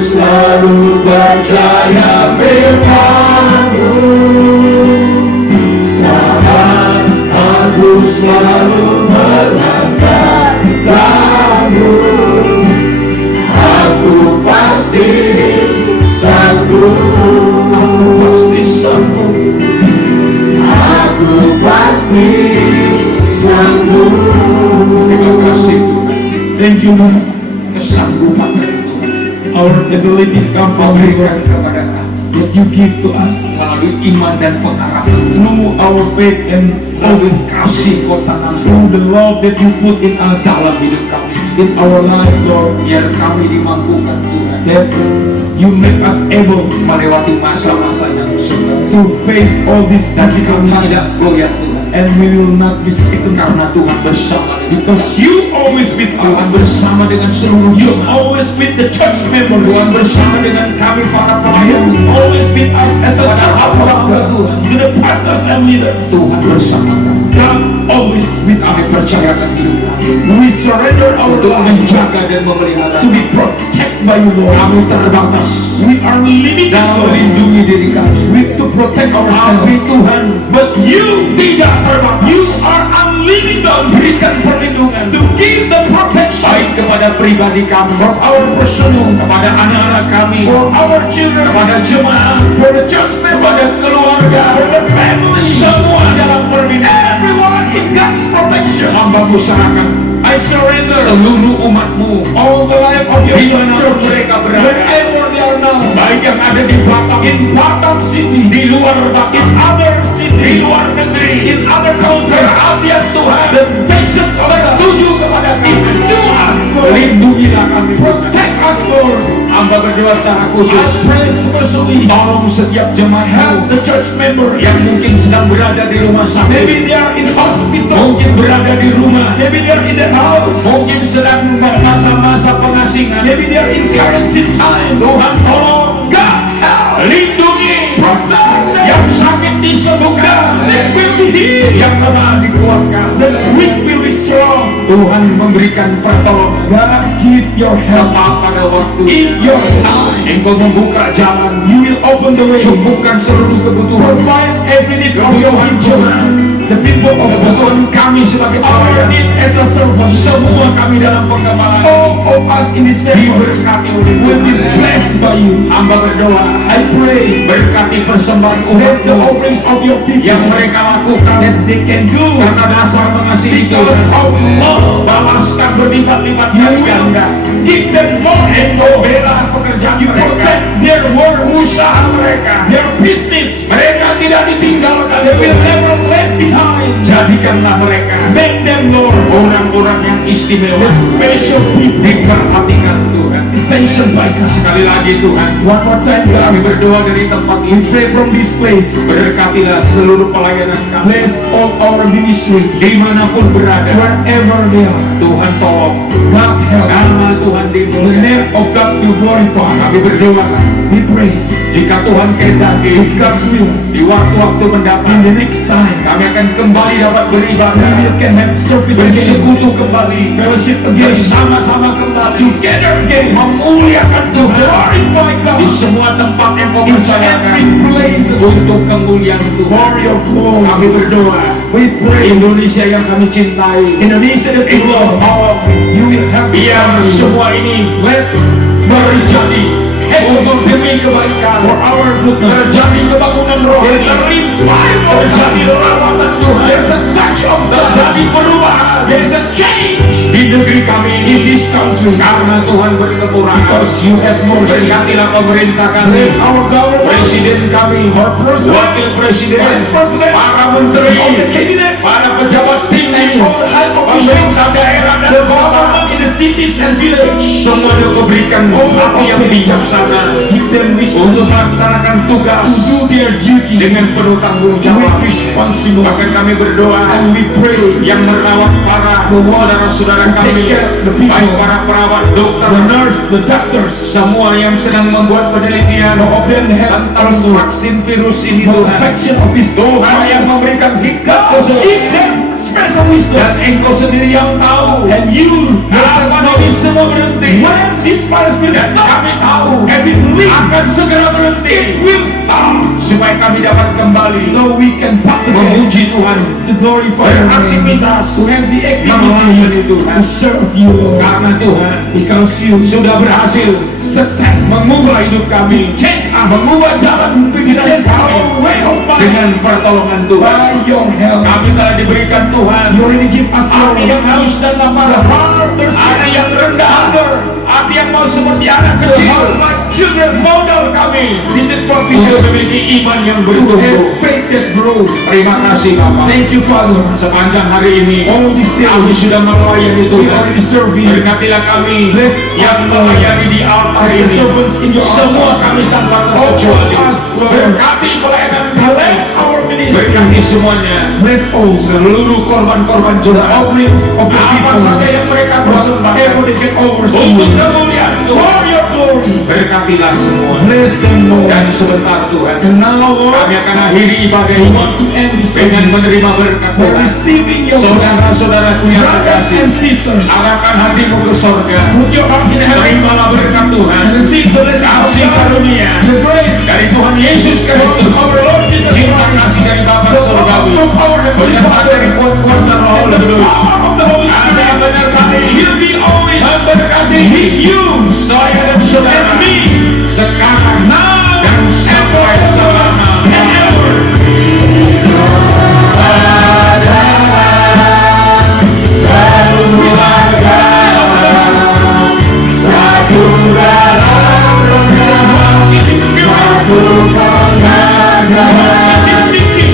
selalu percaya firman-Mu. Saat aku selalu mengandalkan-Mu, aku pasti sanggup. Aku pasti sanggup. Aku pasti sanggup. Terima kasih Tuhan. Thank you Lord. Kesanggupan dari Tuhan Our abilities come from you, berikan Lord, kepada kami that you give to us melalui iman dan pengharapan, through our faith and melalui kasih Kau tanam through the love that you put in us, dalam hidup kami. in our life, Lord, Biar kami dimampukan Tuhan that you make us able melewati masa-masa yang sulit to face all these dan difficult kami tidak times, goyah Tuhan, and we will not be shaken karena Tuhan bersama dengan because you always with Tuhan us. bersama dengan seluruh You jemaat. always with the church Tuhan members. bersama dengan kami para You pelayan. always with us as a Hamba-hamba support Tuhan. to the pastors and leaders. Tuhan bersama kami. God always with Kami us. percayakan hidup kami We surrender our untuk lives menjaga dan memelihara. to be protected by you, Lord. Kami terbatas We are limited, dalam Lord. melindungi diri kami. We to protect Kami ourselves. Tuhan, But you tidak terbatas. you are unlimited. Berikan perlindungan To give the protection baik kepada pribadi kami, for our personal, kepada anak-anak kami, for our children, kepada jemaat, for the church kepada members, keluarga, for the family, semua dalam perlindungan. everyone in God's protection. Hamba-Mu serahkan I surrender seluruh umat-Mu all the life of your di son mana church, mereka berada, wherever they are now, baik yang ada di Batam, in Batam City, di luar in Batam, other di city, luar negeri, in other countries. perhatian Tuhan The nations of God tuju kepada is kami. to us, Lord. Lindungilah kami Tuhan. Protect us, Lord. Hamba berdoa secara I khusus, pray especially tolong setiap help jemaat the church members. yang mungkin sedang berada di rumah sakit, Maybe they are in hospital, mungkin berada di rumah, maybe they are in the house, mungkin sedang masa-masa pengasingan. maybe they are in quarantine time. Tuhan tolong, God help, lindungi, protect them. yang sakit disembuhkan, Sick will be healed, yang lemah dikuatkan. the weak will be strong. Tuhan memberikan pertolongan God, give your help tepat pada waktu. in your time. Engkau membuka jalan, You will open the way, cukupkan seluruh kebutuhan, provide every need of your people, the people of God. kebutuhan kami sebagai Our pelayan. need as a servant, Semua kami dalam pengembangan all of us in this service diberkati oleh will be Tuhan. blessed by you. Hamba berdoa, I pray, berkati persembahan bless the umat offerings of your people yang mereka lakukan that they can do karena dasar mengasihi because Tuhan. of love. Balaskan berlipat-lipat You kali will ganda. give them more and Engkau more. bela pekerjaan You mereka, protect their work, usaha mereka. their business. Mereka tidak ditinggalkan. They will never left behind. Jadikanlah mereka Make them, Lord, orang-orang yang istimewa, the special people, diperhatikan Tuhan. attention by God. Sekali lagi Tuhan, One more time, kami God, berdoa dari tempat we ini. pray from this place. Berkatilah seluruh pelayanan kami, Bless all our ministry, dimanapun berada. wherever they are. Tuhan tolong, God help. nama Tuhan The dimuliakan. name of God will glorify. Kami berdoa, We pray, jika Tuhan kehendaki, if God's will, di waktu-waktu in mendatang, the next time, kami akan kembali dapat we beribadah, will can have service again, bersekutu kembali, fellowship again, bersama-sama kembali, together again, memuliakan to Tuhan glorify di God semua tempat yang kau in percayakan every place untuk kemuliaan Tuhan. for your Kami glory. berdoa, We pray, Indonesia yang kami cintai, Indonesia that you Engkau love, tolong, you will help biar us semua ini let terjadi untuk demi kebaikan, for our goodness. Terjadi kebangunan There's a rohani. revival. Terjadi lawatan Tuhan. There's a touch of God. Terjadi perubahan There's a change di negeri kami in ini. this country. Karena Tuhan berkemurahan. Because you have mercy. Berkatilah pemerintah kami, Bless our government, presiden kami, our president, wakil presiden, vice president, para menteri, all the cabinets, para pejabat tinggi, all the high officials, pemerintah daerah dan the kota. government in the cities and village. Semuanya kau berikan hati yang bijaksana Give them wisdom untuk melaksanakan tugas to do their duty dengan penuh tanggung with jawab. responsible. Bahkan kami berdoa And we pray yang merawat para saudara-saudara kami, Take care of the people. baik para perawat, dokter, the nurse, the doctors, semua yang sedang membuat penelitian of them have tentang also vaksin virus ini the Tuhan. affection of this Tuhan yang memberikan hikmat Give them special wisdom. dan Engkau sendiri yang tahu And you yourself kapan know ini semua berhenti. when this virus will Dan stop. kami tahu And we believe akan segera it berhenti will stop. supaya kami dapat kembali So we can back again memuji Tuhan, to glorify your name, beraktivitas, to have the melayani activity Tuhan. to serve you, Lord. Karena Tuhan Because you sudah berhasil success mengubah hidup kami, change us, mengubah jalan pikiran change kami our way of life dengan pertolongan Tuhan. by your help. Kami telah diberikan Tuhan You already give us hati yang your haus dan the lapar, heart thirsty, hati yang rendah, hunger, hati yang mau seperti anak the kecil. heart like children. Modal kami This is what we untuk have memiliki iman yang to bertumbuh. have faith that grows. Terima kasih Bapak. Thank you, Father. Sepanjang hari ini All this day kami sudah melayani we Tuhan. already serve you. Berkatilah kami Bless yang us, melayani di altar As the ini. servants in your Semua arms, kami tanpa all terkecuali. of us, Lord. Berkati pelayanan Bless kami. our ministry. Berkati semuanya. Bless all Seluruh korban-korban the jemaat. offerings of your Apa saja people. yang mereka persembahkan Whatever they can offer to untuk you. kemuliaan Tuhan. For your glory. Berkatilah semua. Bless them, Lord. Dan sebentar Tuhan, And now, Lord, kami akan akhiri ibadah we ini want to end this dengan service menerima berkat by Tuhan. receiving your Saudara-saudaraku yang brothers terkasih, and sisters. arahkan hatimu ke sorga. Put your heart in heaven Terimalah berkat Tuhan, and receive the blessing of kasih God, karunia the grace dari Tuhan Yesus Kristus, of our Lord Jesus cinta Christ, kasih dari Bapa the love surgawi, from our Heavenly berkat dari Father, kuat kuasa Roh and the Kudus, power of the Holy ada Spirit menyertai, will be always memberkati with you saya dan saudara and me sekarang now dan and sampai forever selama. and ever. In His Spirit, in His teaching,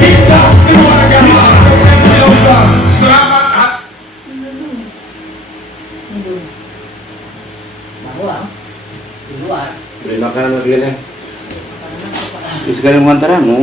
Kita keluarga keluarga. selamat Bawang di luar Beli makanan lagi nih. Sekali mengantaranmu.